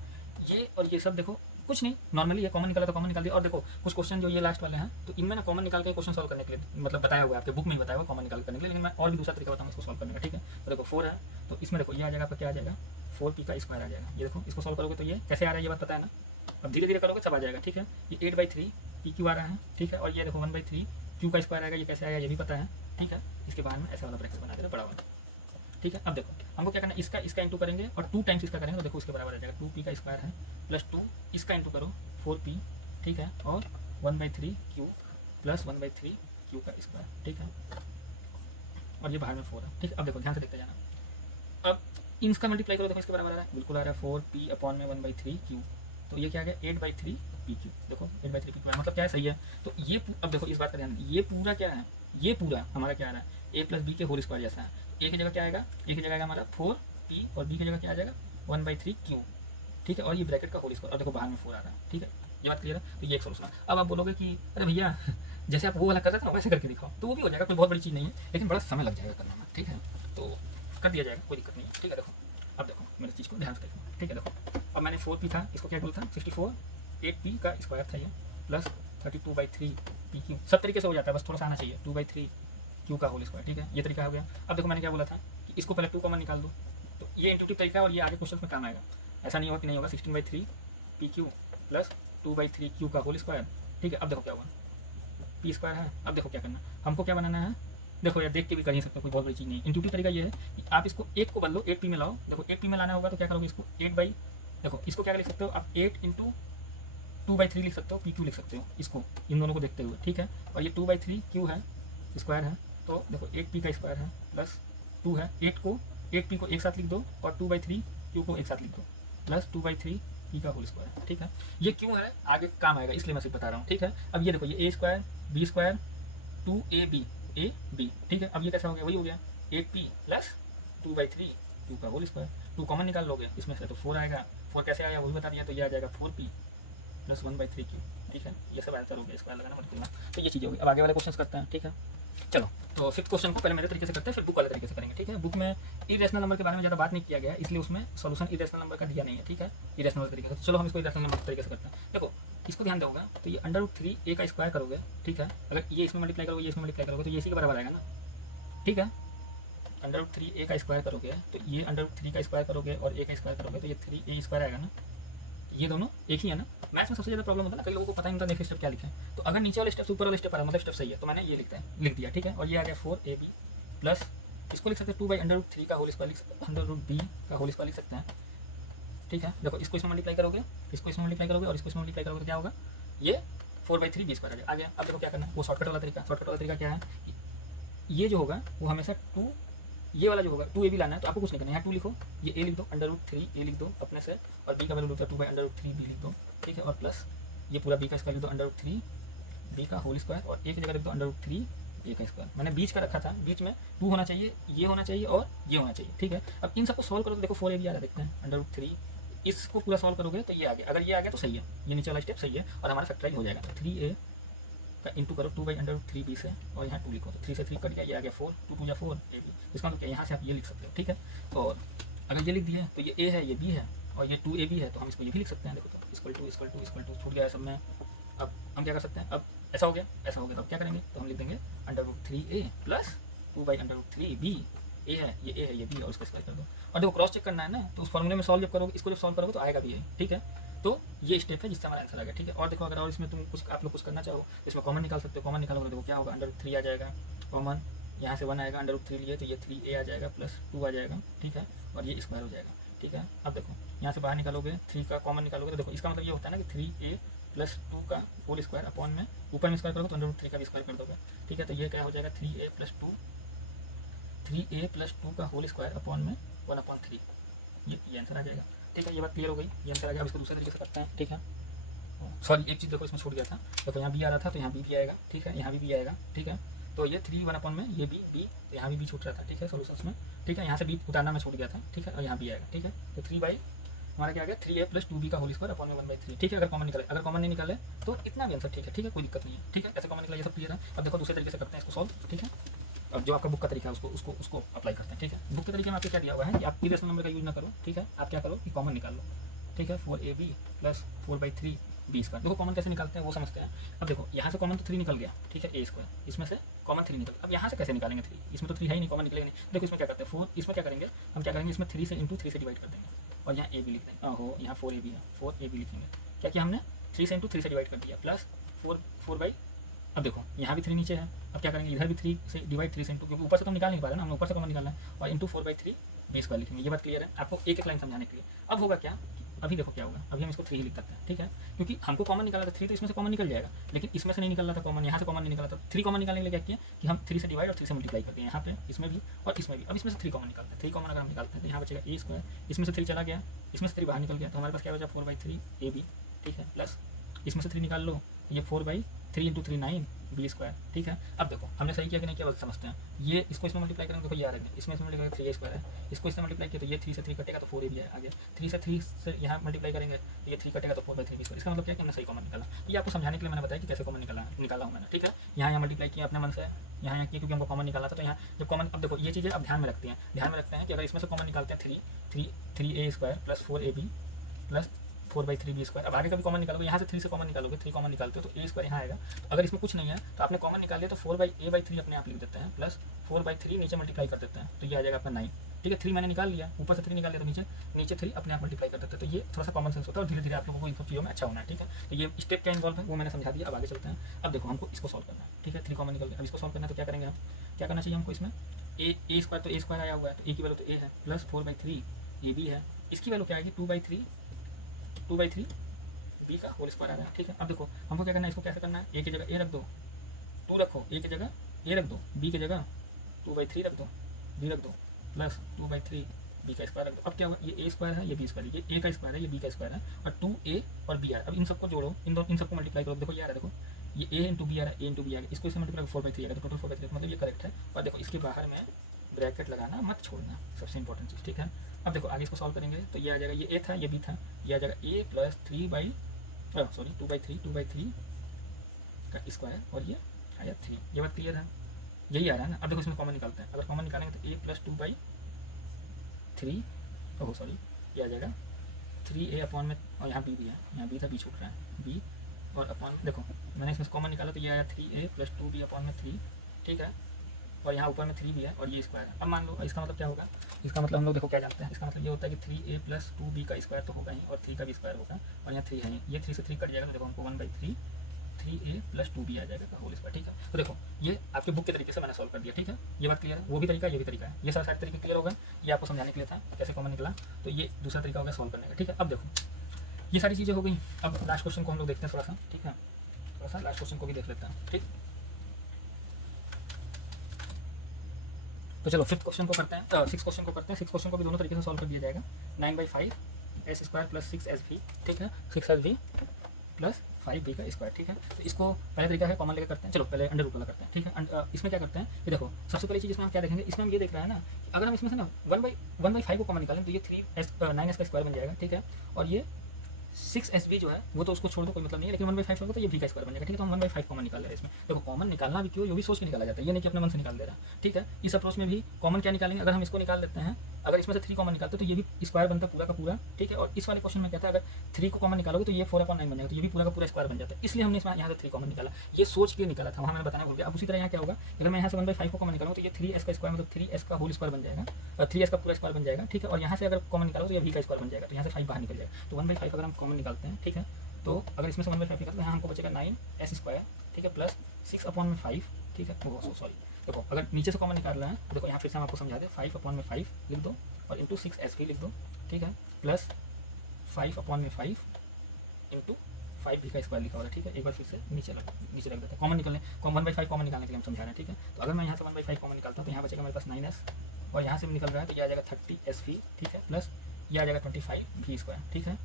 ये और ये सब देखो कुछ नहीं, नॉर्मली ये कॉमन निकाला तो कॉमन निकाल दिया। और देखो कुछ क्वेश्चन जो ये लास्ट वाले हैं तो इनमें ना कॉमन निकाल के क्वेश्चन सॉल्व करने के लिए मतलब बताया हुआ है, आपके बुक में ही बताया हुआ कॉमन निकाल करने के लिए, लेकिन मैं और भी दूसरा तरीका बताऊंगा इसको सॉल्व करने का, ठीक है। तो देखो 4 है तो इसमें देखो ये आ जाएगा आपका, क्या आ जाएगा 4p का स्क्वायर आ जाएगा। ये देखो इसको सॉल्व करोगे तो ये कैसे आ रहा है ये बात पता है ना। अब धीरे धीरे करोगे सब आ जाएगा, ठीक है। ये 8/3 pq आ रहा है, ठीक है। और ये देखो 1/3 q का स्क्वायर आएगा, ये कैसे आएगा ये भी पता है, ठीक है। इसके बाद में ऐसा वाला ब्रैकेट बना देना बड़ा वाला, ठीक है। अब देखो हमको क्या करना है, इसका इंटू करेंगे और 2 टाइम्स इसका करेंगे तो देखो इसके बराबर आ जाएगा 2p का स्क्वायर है प्लस 2 इसका इंटू करो 4p, ठीक है, और 1/3 q प्लस 1/3 q का स्क्वायर, ठीक है। और ये बाहर में 4 है, ठीक है। अब देखो ध्यान से देखते जाना, अब इनका मल्टीप्लाई करो देखो इसके बराबर आ रहा है, बिल्कुल आ रहा है 4p अपॉन में 1/3 q, तो ये क्या आ गया 8/3 pq। देखो 8/3 pq मतलब क्या है, सही है। तो ये अब देखो इस बात का ध्यान, ये पूरा क्या है, ये पूरा हमारा क्या आ रहा है a प्लस b के होल स्क्वायर जैसा है। a की जगह क्या आएगा, a की जगह आएगा हमारा 4p और b की जगह क्या आ जाएगा 1/3 q, ठीक है। और ये ब्रैकेट का होल स्क्वायर और देखो बाहर में 4 आ रहा है, ठीक है। ये बात क्लियर है। तो ये एक सोल्यूशन है। अब आप बोलोगे कि अरे भैया जैसे आप वो वाला कर रहे थे ना वैसे करके दिखाओ, तो वो भी हो जाएगा, कोई बहुत बड़ी चीज़ नहीं है, लेकिन बड़ा समय लग जाएगा करने में, ठीक है। तो कर दिया जाएगा, कोई दिक्कत नहीं है, ठीक है। देखो अब देखो मेरे चीज़ को ध्यान से देखो, ठीक है। देखो अब मैंने 4p था, इसको क्या बोल था 64 8p का स्क्वायर था ये प्लस 32/3 pq, सब तरीके से हो जाता है, बस थोड़ा सा आना चाहिए 2/3 q का होल स्क्वायर, ठीक है। ये तरीका हो गया। अब देखो मैंने क्या बोला था कि इसको पहले 2 कॉमन निकाल दो, तो ये इंट्यूटिव तरीका है और ये आगे क्वेश्चन में काम आएगा। ऐसा नहीं होगा कि नहीं होगा, 16/3 pq प्लस 2/3 q का होल स्क्वायर, ठीक है। अब देखो क्या हुआ p स्क्वायर है। अब देखो क्या करना, हमको क्या बनाना है, देखो यार देख के भी कर नहीं सकते, कोई बहुत बड़ी चीज़ नहीं। इंट्यूटिव तरीका ये है कि आप इसको 8 को बदलो 8p में लाओ। देखो 8p में लाना होगा तो क्या करोगे, इसको 8 देखो इसको क्या लिख सकते हो आप 8 इंटू 2/3 लिख सकते हो, pq लिख सकते हो, इसको इन दोनों को देखते हुए, ठीक है। और ये 2/3 q है स्क्वायर है, तो देखो 8p का स्क्वायर है प्लस 2 है, 8p को एक साथ लिख दो और 2/3 q को एक साथ लिख दो प्लस 2/3 p का होल स्क्वायर, ठीक है। ये क्यों है आगे काम आएगा इसलिए मैं सिर्फ बता रहा हूँ, ठीक है। अब ये देखो ये a square b square 2ab ab, ठीक है। अब ये कैसा हो गया, वही हो गया 8p प्लस 2/3 q का होल स्क्वायर। 2 कॉमन निकाल लोगे इसमें से तो 4 आएगा, 4 कैसे आया वो भी बता दिया, तो ये आ जाएगा 4p प्लस 1/3 q, ठीक है। ये सब आंसर हो गया, स्क्वायर लगाना मत करना। तो ये चीज़ होगी। अब आगे वाले क्वेश्चन करते हैं, ठीक है। चलो तो 5th क्वेश्चन को पहले मेरे तरीके से करते हैं, फिर बुक वाले तरीके से करेंगे, ठीक है। बुक में इरेशनल नंबर के बारे में ज़्यादा बात नहीं किया गया, इसलिए उसमें सोल्यूशन इरेशनल नंबर का दिया नहीं है, ठीक है, इरेशनल तरीके से। चलो हम इसको इरेशनल नंबर तरीके से करते हैं। देखो इसको ध्यान दोगे तो ये √3 a का स्क्वायर करोगे, ठीक है। अगर ये इसमें मल्टीप्लाई करोगे, ये इसमें मल्टीप्लाई करोगे तो ये इसी के बराबर आएगा ना, ठीक है। √3 a का स्क्वायर करोगे तो ये √3 का स्क्वायर करोगे और a का स्क्वायर करोगे तो ये 3a स्क्वायर आएगा ना, ये दोनों एक ही है ना। मैथ्स में सबसे ज़्यादा प्रॉब्लम होता है ना, कई लोगों को पता ही नहीं होता नेक्स्ट स्टेप क्या लिखें। तो अगर नीचे वाले स्टेप से ऊपर वाले स्टेप आ रहा है मतलब स्टेप सही है, तो मैंने ये लिख दिया, ठीक है। और ये आ गया 4ab प्लस, इसको लिख सकते हैं 2/√3 का होल स्क्वायर लिख सकते हैं, √b का होल स्क्वायर लिख सकते हैं, ठीक है। देखो इसको इसमें मल्टीप्लाई करोगे, इसको इसमें मल्टीप्लाई करोगे और इसको इसमें मल्टीप्लाई करोगे तो क्या होगा, ये 4/3b² आ गया। अब देखो क्या करना है, वो शॉर्टकट वाला तरीका क्या है, ये जो होगा वो हमेशा 2, ये वाला जो होगा 2ab लाना है। तो आपको कुछ नहीं करना है, यहाँ 2 लिखो, ये a लिख दो, √3a लिख दो अपने से, और b का वैल्यू होता है 2/√3b लिख दो, ठीक है। और प्लस ये पूरा b का स्क्वायर लिख दो, √3b का होल स्क्वायर, और a की जगह लिख दो √3a का स्क्वायर। मैंने बीच का रखा था, बीच में 2 होना चाहिए, ये होना चाहिए और ये होना चाहिए, ठीक है। अब इन सबको सॉल्व करो तो देखो 4ab आ रहा, देखते हैं √3, इसको पूरा सॉल्व करोगे तो ये आ गया। अगर ये आ गया तो सही है, ये नीचे वाला स्टेप सही है और हमारा फैक्टराइज हो जाएगा। 3a का इंटू करो 2/√3b से, और यहाँ 2 लिखो, तो 3 से 3 कट गया, ये आ गया 4, 2 2 4 ab। इसका मतलब यहाँ से आप ये लिख सकते हो, ठीक है। और अगर ये लिख दिए तो ये a है, ये b है, और ये 2ab है, तो हम इसको ये भी लिख सकते हैं। देखो तो इक्वल टू छूट गया है सब में। अब हम क्या कर सकते हैं, अब ऐसा हो गया तो अब क्या करेंगे, तो हम लिख देंगे √3a प्लस 2/√3b, a है, ये b, और इसको स्क्वायर कर दो। और देखो क्रॉस चेक करना है ना, तो उस फॉर्मूले में सॉल्व जब करोगे, इसको जब सॉल्व करोगे तो आएगा भी ये, ठीक है। तो ये स्टेप है जिससे हमारा आंसर आ गया, ठीक है। और देखो अगर और इसमें तुम कुछ आप लोग कुछ करना चाहो, इसमें कॉमन निकाल सकते हो। कॉमन निकालोगे देखो क्या होगा, √3 आ जाएगा कॉमन, यहाँ से 1 आएगा, √3 लिए तो ये 3a आ जाएगा प्लस 2 आ जाएगा, ठीक है। और ये स्क्वायर हो जाएगा, ठीक है। अब देखो यहाँ से बाहर निकालोगे, 3 का कॉमन निकालोगे तो देखो इसका मतलब ये होता है ना कि 3a प्लस 2 का होल स्क्वायर अपॉन में ऊपर में स्क्वायर करोगे तो √3 का भी स्क्वायर कर दोगे, ठीक है। तो ये क्या हो जाएगा, 3a प्लस 2 का होल स्क्वायर अपॉन में 1/3, ये आंसर आ जाएगा, ठीक है। ये बात क्लियर हो गई, ये आंसर आ गया। अब इसको दूसरे तरीके से करते हैं, ठीक है। सॉरी एक चीज़ देखो इसमें छूट गया था, देखो यहाँ b आ रहा था तो यहाँ b भी आएगा, ठीक है, यहाँ भी आएगा, ठीक है। तो ये 3 1/, में ये b तो यहाँ भी b छूट रहा था, ठीक है, सोल्यूशंस में, ठीक है। यहाँ से b उतारना में छूट गया था, ठीक है, और यहाँ भी आएगा, ठीक है। तो 3 हमारा क्या आ गया, 3a प्लस 2b का होल स्क्वायर अपॉन में 1/3, ठीक है। अगर कॉमन निकले, अगर कॉमन नहीं निकाले तो इतना भी आंसर ठीक है, कोई दिक्कत नहीं है, ठीक है। ऐसे कॉमन निकला ये सब क्लियर है। अब देखो दूसरे तरीके से करते हैं इसको सॉल्व, ठीक है। अब जो आपका बुक का तरीका है उसको अप्लाई करते हैं, ठीक है। बुक के तरीके में आपको क्या दिया हुआ है कि आप इरेशनल नंबर का यूज ना करो, ठीक है। आप क्या करो कि कॉमन निकाल लो, ठीक है, 4ab प्लस 4/3b²। देखो कॉमन कैसे निकालते हैं वो समझते हैं। अब देखो यहाँ से कॉमन तो 3 निकल गया, ठीक है, a², इसमें से कॉमन 3 निकल गया। अब यहाँ से कैसे निकालेंगे 3, इसमें तो 3 है ही नहीं, कॉमन निकलेगा नहीं। देखो इसमें क्या करते हैं 4, इसमें क्या करेंगे हम, क्या करेंगे इसमें 3 से इंटू 3 से डिवाइड कर देंगे, और यहाँ a भी लिख देंगे, हो यहाँ 4ab है, 4ab लिखेंगे। क्या किया हमने, 3 से इंटू 3 से डिवाइड कर दिया, प्लस 4 अब देखो यहाँ भी 3 नीचे है, अब क्या करेंगे इधर भी 3 से डिवाइड, 3 से इंटू, क्योंकि ऊपर से तो निकाल नहीं पा रहे ना, हमें ऊपर से कॉमन निकालना है, और इंटू 4/3b² लिखेंगे। ये बात क्लियर है आपको, एक लाइन समझाने के लिए। अब होगा क्या, अभी देखो क्या होगा, अभी हम इसको 3 लिख सकते हैं, ठीक है, क्योंकि हमको कॉमन निकाला था 3, तो इसमें से कॉमन निकल जाएगा, लेकिन इसमें से नहीं निकल रहा था कॉमन, यहाँ से कॉमन नहीं निकला था। 3 कॉमन निकालने के लिए क्या किया कि हम 3 से डिवाइड और 3 से मल्टीप्लाई करते हैं, यहाँ पे इसमें भी और इसमें भी। अब इसमें से 3 कॉमन निकालते हैं, 3 कॉमन अगर हम निकालते हैं तो यहाँ बचेगा a², इसमें से 3 चला गया, इसमें से 3 बाहर निकल गया, तो हमारे पास क्या बचा 4/3ab, ठीक है, प्लस इसमें से 3 निकाल लो, ये 4/3 × 3 9b², ठीक है। अब देखो हमने सही किया कि नहीं किया बस समझते हैं। ये इसको इसमें मल्टीप्लाई करेंगे, देखो ये आ रहा है, इसमें मल्टीप्लाई 3a² है, इसको इससे मल्टीप्लाई किया तो ये 3 से 3 कटेगा तो 4ab आ गया, 3 से 3 से यहाँ मल्टीप्लाई करेंगे तो ये 3 कटेगा तो 4/3b²। इसका मतलब क्या है कि हमने सही कॉमन निकाला। ये आपको समझाने के लिए मैंने बताया कि कैसे कॉमन निकाला हूँ मैंने, ठीक है। यहाँ मल्टीप्लाई किया अपने मन से, यहाँ किया क्योंकि हमको कॉमन निकाला था, तो यहाँ जब कॉमन, अब देखो ये चीज़ें अब ध्यान में रखते हैं कि अगर इसमें से कॉमन निकालते हैं 3a² plus 4ab plus 4/3b²। अब आगे का भी कॉमन निकालोगे, यहाँ से 3 से कॉमन निकालोगे, 3 कॉमन निकालते हो तो a² यहाँ आएगा। तो अगर इसमें कुछ नहीं है तो आपने कॉमन निकाल लिया तो 4/a/3 अपने आप लिख देते हैं, प्लस 4/3 नीचे मल्टीप्लाई कर देते हैं, तो ये आ जाएगा आपका 9, ठीक है। 3 मैंने निकाल लिया, ऊपर से 3 निकाल लिया तो नीचे 3 अपने आप मल्टीप्लाई कर देते हैं। तो ये थोड़ा सा कॉमन सेंस होता है और धीरे धीरे आप लोगों को इन सब चीज़ों में अच्छा होना है, ठीक है। तो ये स्टेप क्या इन्वॉल्व है वो मैंने समझा दिया। अब आगे चलते हैं। अब देखो हमको इसको सॉल्व करना है, ठीक है। 3 कॉमन निकल गया, अब इसको सॉल्व करना है तो क्या करेंगे हम, क्या करना चाहिए हमको इसमें, a² तो a² आया हुआ है, तो a की वैल्यू तो a है, प्लस 4/3ab है, इसकी वैल्यू क्या आएगी 2/3 b का होल स्क्वायर आ रहा है, ठीक है। अब देखो हमको क्या करना है, इसको कैसे करना है, a की जगह a रख दो, 2 रखो, a की जगह a रख दो, b की जगह 2/3 रख दो, b रख दो, प्लस 2/3 b का स्क्वायर रख दो। अब क्या हुआ, ये a² है, ये b², ये a का स्क्वायर है, ये b का स्क्वायर है, और 2a और b आ रहा है। अब इन सबको जोड़ो, इन सबको मल्टीप्लाई करो, देखो ये आ रहा है, देखो ये a × b आ रहा है, a × b आ गया, इसको इससे मल्टीप्लाई 4/3 आ गया, तो टोटल 4/3, मतलब ये करेक्ट है। और देखो इसके बाहर में ब्रैकेट लगाना मत छोड़ना, सबसे इंपॉर्टेंट चीज़, ठीक है। अब देखो आगे इसको सॉल्व करेंगे तो ये आ जाएगा, ये a था, ये b था, ये आ जाएगा a प्लस 2/3 का स्क्वायर, और ये आया 3। ये बात क्लियर है, यही आ रहा है ना। अब देखो इसमें कॉमन निकालते हैं, अगर कॉमन निकालेंगे तो a प्लस 2/3, ओह सॉरी, ये आ जाएगा 3a अपॉन में, और यहाँ b भी है, यहाँ b था, b छूट रहा है, b और अपॉन, देखो मैंने इसमें कॉमन निकाला तो ये आया 3a प्लस 2b अपॉन में 3, ठीक है। और यहाँ ऊपर में 3 भी है और ये स्क्वायर है। अब मान लो इसका मतलब क्या होगा, इसका मतलब हम लोग देखो क्या जानते हैं, इसका मतलब ये होता है कि 3a + 2b का स्क्वायर तो होगा ही और 3 का भी स्क्वायर होगा और यहाँ 3 है, ये 3 से 3 कट जाएगा तो देखो हमको 1/3 3a + 2b आ जाएगा का होल स्क्वायर। ठीक है, तो देखो ये आपके बुक के तरीके से मैंने सॉल्व कर दिया। ठीक है, ये बात क्लियर है, वो भी तरीका ये भी तरीका है, ये सारे तरीके क्लियर हो गए, ये आपको समझाने के लिए था कैसे कॉमन निकला। तो ये दूसरा तरीका हो गया सॉल्व करने का। ठीक है, अब देखो ये सारी चीज़ें हो गई। अब लास्ट क्वेश्चन को हम लोग देखते हैं थोड़ा सा। ठीक है, थोड़ा सा लास्ट क्वेश्चन को भी देख लेते हैं। ठीक, तो चलो फिफ्थ क्वेश्चन को करते हैं, सिक्स क्वेश्चन को करते हैं। सिक्स क्वेश्चन को भी दोनों तरीके से सॉल्व कर दिया जाएगा। 9/5 s² + 6sv। ठीक है, 6sv + 5b का स्क्वायर। ठीक है, तो इसको पहले तरीका है कॉमन लेकर करते हैं। चलो पहले अंडर रूट वाला करते हैं। ठीक है, इसमें क्या करते हैं कि देखो सबसे पहली चीज़ इसमें हम क्या देखेंगे, इसमें हम ये देख रहे हैं ना कि अगर हम इसमें से ना 1/5 को कॉमन निकालें तो ये 9s का स्क्वायर बन जाएगा। ठीक है, और ये 6sb जो है वो तो उसको छोड़ दो, कोई मतलब नहीं है, लेकिन 1/5 होगा तो ये v का स्क्वायर बन जाएगा। ठीक है, तो हम 1/5 कॉमन निकाल रहे हैं इसमें। देखो कॉमन निकालना भी क्यों, ये भी सोच के निकाला जाता है, ये नहीं कि अपने मन से निकाल दे रहा है। ठीक है, इस अप्रोच में भी कॉमन क्या निकालेंगे, अगर हम इसको निकाल लेते हैं, अगर इसमें से 3 कॉमन निकालते हैं तो ये भी स्क्वायर बनता है पूरा का पूरा। ठीक है, और इस वाले क्वेश्चन में क्या था, अगर 3 को कॉमन निकालोगे तो ये 4/9 बन जाएगा, तो ये भी पूरा का पूरा स्क्वायर बन जाता है। इसलिए हमने इसमें यहाँ से 3 कॉमन निकाला, ये सोच के निकाला था, वहाँ मैंने बताना भूल गया। अब उसी तरह यहाँ क्या होगा, अगर मैं यहाँ से 1/5 को कॉमन निकालूँ तो ये 3s का स्क्वायर मतलब 3s का होल स्क्वायर बन जाएगा, 3s का पूरा स्क्वायर बन जाएगा। ठीक है, और यहाँ से अगर कॉमन निकालो तो ये v का स्क्वायर बन जाएगा, तो यहाँ से 5 बाहर निकल जाएगा। तो 1/5 अगर हम कॉमन निकालते हैं, ठीक है, तो अगर इसमें से 1/5 निकालते हैं यहाँ हमको बचेगा 9s²। ठीक है, प्लस 6/5। ठीक है, सॉरी देखो अगर नीचे से कॉमन निकाल रहे हैं तो देखो यहाँ फिर से हम आपको समझा दें, 5/5 लिख दो और इंटू 6s भी लिख दो। ठीक है, प्लस 5/5 इंटू 5b का स्क्वायर लिखा हो रहा है। ठीक है, एक बार फिर से नीचे रख देते हैं, कॉमन निकलने 1/5 कॉमन निकालने के लिए हम समझा रहे हैं। ठीक है, तो अगर मैं यहाँ से 1/5 कॉमन निकालता हूँ तो यहाँ बचेगा मेरे पास 9s और यहाँ से भी निकल रहा है तो ये आ जाएगा 30sv। ठीक है, प्लस ये आ जाएगा 25v²। ठीक है,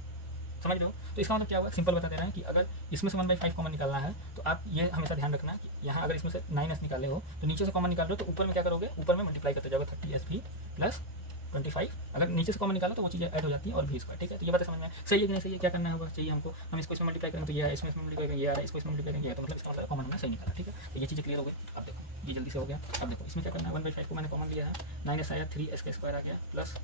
समझ रहे हो। तो इसका मतलब क्या हुआ, सिंपल बता दे रहे हैं कि अगर इसमें से 1/5 कॉमन निकालना है तो आप ये हमेशा ध्यान रखना कि यहाँ अगर इसमें से 9s निकाले हो तो नीचे से कॉमन निकाल रहे हो तो ऊपर में क्या करोगे, ऊपर में मल्टीप्लाई करते जाओगे 30sv प्लस 25। अगर नीचे से कॉमन निकालो तो वो चीज़ें ऐड हो जाती है और v²। ठीक है, तो ये बात समझ में सही है कि नहीं सही है, क्या करना होगा, चाहिए हमको, हम इसको इसमें मल्टीप्लाई करेंगे तो ये है, इसमें मल्टीप्लाई करेंगे ये आ रहा है, इसको इसमें मल्टीप्लाई करेंगे ये, तो मतलब इसका मतलब कॉमन हमने सही निकाला। ठीक है, तो ये चीज़ें क्लियर हो गई। अब देखो ये जल्दी से हो गया। अब देखो इसमें क्या करना है, 1/5 को मैंने कॉमन लिया है, 9s आया, 3s का स्क्वायर आ गया, प्लस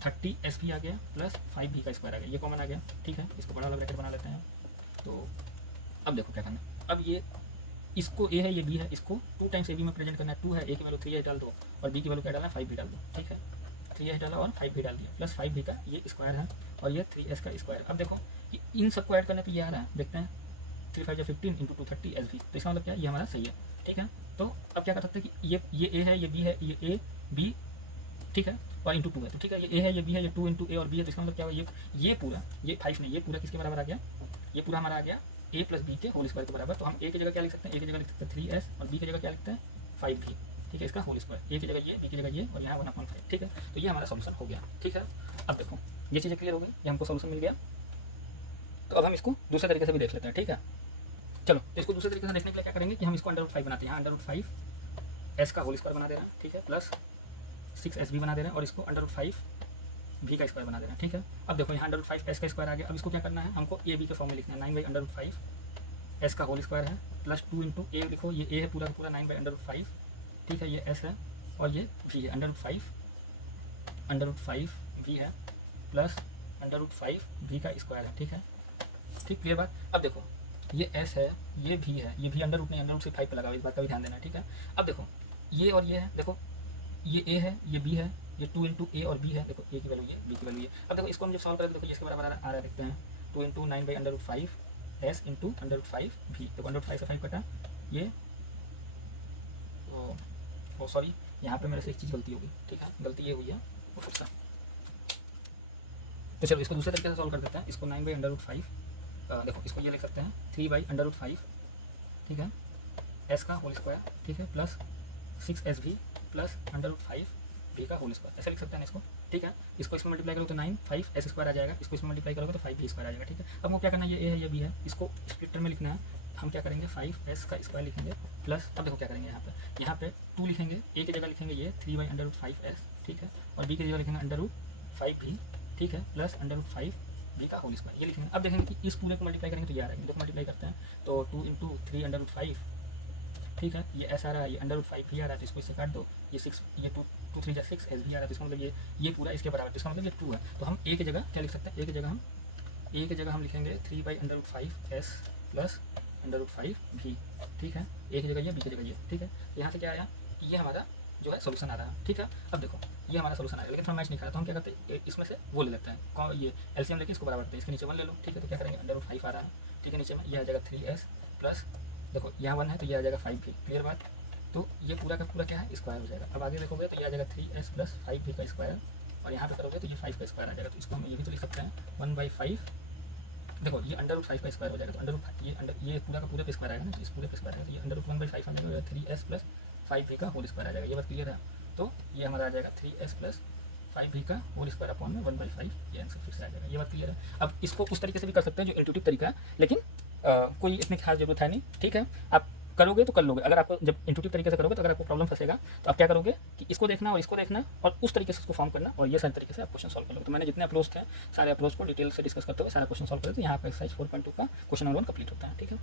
30sv आ गया, प्लस 5b का स्क्वायर आ गया, ये कॉमन आ गया। ठीक है, इसको बड़ा वाला ब्रैकेट बना लेते हैं। तो अब देखो क्या करना है, अब ये इसको a है ये b है, इसको 2 टाइम्स ab में प्रेजेंट करना है। 2 है, a की वैल्यू 3 डाल दो और b की वैल्यू क्या डालना है, 5b डाल दो। ठीक है, 3 डाला और 5b डाल दिया, प्लस 5b का ये स्क्वायर है और ये 3s का स्क्वायर। अब देखो इन सबको ऐड करने पर ये आ रहा है, देखते हैं 3 5 15 इंटू 230sv, तो इसका मतलब क्या है, ये हमारा सही है। ठीक है, तो अब क्या कर सकते हैं कि ये a है, ये b है, ये a b, ठीक है, और इंटू 2 है, तो ठीक है, ये a है, ये b है, ये 2 इंटू a और b है, तो इसका मतलब क्या हुआ, ये पूरा, ये 5 नहीं, ये पूरा किसके बराबर आ गया, ये पूरा हमारा आ गया a + b के होल स्क्वायर के बराबर। तो हम a की जगह क्या लिख सकते हैं, a की जगह लिख सकते हैं 3s और b की जगह क्या लिखते हैं 5b। ठीक है, इसका होल स्क्वायर, a की जगह ये, b की जगह ये और यहाँ 1/5। ठीक है, तो ये हमारा सोल्यूशन हो गया। ठीक है, अब देखो ये चीज़ें क्लियर हो गई, ये हमको सोल्यूशन मिल गया। तो अब हम इसको दूसरे तरीके से भी देख लेते हैं। ठीक है, चलो तो इसको दूसरे तरीके से देखने के लिए क्या करेंगे कि हम इसको √5 बनाते हैं, यहाँ √5 s का होल स्क्वायर बना दे रहे हैं। ठीक है, प्लस 6sb बना दे रहे हैं और इसको √5 v का स्क्वायर बना दे रहे हैं। ठीक है, अब देखो यहाँ √5 s का स्क्वायर आ गया। अब इसको क्या करना है, हमको a b के फॉर्म में लिखना है, 9/√5 s का होल स्क्वायर है, प्लस 2 इंटू a लिखो, ये a है पूरा पूरा 9/√5। ठीक है, ये s है और ये v है, √5 v है, प्लस √5 v का स्क्वायर है। ठीक है, ठीक क्लियर बात। अब देखो ये s है, ये v है, ये v अंडर रूट नहीं, अंडर रूट से 5 पे लगा हुआ, इस बात का भी ध्यान देना है। ठीक है, अब देखो ये और ये है, देखो ये a है, ये b है, ये 2 इंटू a और b है, देखो a की वैल्यू ये, b की वैल्यू ये। अब देखो इसको हम जब सॉल्व करें तो देखो ये इसके बराबर आ रहा है, देखते हैं 2 इंटू 9/√5 s इंटू √5 v। तो 1/5 से 5 कटा, ये ओ सॉरी यहाँ पे मेरे से एक चीज़ गलती होगी। ठीक है, गलती ये हुई है वो फिर से, तो चलो इसको दूसरे तरीके से सॉल्व कर देते हैं। इसको 9/√5 देखो इसको ये लिख सकते हैं 3/√5। ठीक है, s का होल स्क्वायर, ठीक है, प्लस 6sv प्लस √5 v का होल स्क्वायर, ऐसे लिख सकते हैं इसको। ठीक है, इसको इसमें मल्टीप्लाई करोगे तो 9/5s² आ जाएगा, इसको इसमें मल्टीप्लाई करोगे तो 5v² आ जाएगा। ठीक है, अब हमको क्या करना है, ये a है, ये b है, इसको स्प्लिटर में लिखना है। हम क्या करेंगे 5s का स्क्वायर लिखेंगे, प्लस अब देखो क्या करेंगे, यहाँ पे 2 लिखेंगे, a की जगह लिखेंगे ये 3/√5s। ठीक है, और b की जगह लिखेंगे √5v। ठीक है, प्लस √5 v का होल स्क्वायर, ये लिखेंगे। अब देखेंगे कि इस पूरे को मल्टीप्लाई करेंगे तो ये आ रहा है, देखो मल्टीप्लाई करते हैं तो 2 इंटू 3/5। ठीक है, ये s आ रहा है, ये √5 भी आ रहा है, तो इसको इससे काट दो, ये 6, ये 2 3 जा 6 s भी आ रहा है, तो इसका मतलब ये पूरा इसके बराबर, इसका मतलब ये 2 है। तो हम a की जगह क्या लिख सकते हैं, a की जगह हम लिखेंगे 3/√5s प्लस √5 v। ठीक है, a की जगह ये, b की जगह ये। ठीक है, तो यहाँ से क्या आया ये हमारा जो है सोल्यूशन आ रहा है, ठीक है। अब देखो ये हमारा सोल्यूशन आ रहा है, लेकिन थोड़ा मैच नहीं खा रहा, तो हम क्या करते हैं इसमें से वो ले लेते हैं, कौन ये एलसीएम लेके इसको बराबर करते हैं, इसके नीचे 1 ले लो, ठीक है। तो क्या करेंगे, √5 आ रहा है, ठीक है। नीचे में ये आ जाएगा 3s प्लस, देखो यहाँ 1 है तो ये आ जाएगा 5 भी, क्लियर बात। तो ये पूरा का पूरा क्या है, स्क्वायर हो जाएगा। अब आगे देखोगे तो ये आ जाएगा 3s प्लस 5 भी का स्क्वायर, और यहाँ पे करोगे तो ये 5 का स्क्वायर आ जाएगा। तो इसको हम ये भी तो लिख सकते हैं 1/5, देखो ये √5 का स्क्वायर हो जाएगा, तो ये पूरा का पूरे पे स्क्वायर आएगा ना, तो इस पूरे पे स्क्वायर आएगा, तो ये √1/5 आ जाएगा, 3s प्लस 5 का होल स्क्वायर आ जाएगा। ये बात क्लियर है। तो ये हमारा आ जाएगा 3s प्लस 5 का होल स्क्वायर अपॉन में 1/5, ये आंसर फिर से आ जाएगा। ये बात क्लियर है। अब इसको उस तरीके से भी कर सकते हैं जो इंट्यूटिव तरीका है, लेकिन कोई इसमें खास जरूरत है नहीं, ठीक है। आप करोगे तो कर लोगे, अगर आपको जब इंट्यूटिव तरीके से करोगे तो अगर आपको प्रॉब्लम फंसेगा तो आप क्या करोगे कि इसको देखना और इसको देखना और उस तरीके से उसको फॉर्म करना, और ये सारे तरीके से आप क्वेश्चन सॉल्व कर लोगे। तो मैंने जितने अप्रोच थे सारे अप्रोच को डिटेल से डिस्कस करते हुए सारा क्वेश्चन सॉल्व करते हैं। यहाँ पर एक्सरसाइज 4.2 का क्वेश्चन नंबर 1 कंप्लीट होता है, ठीक है।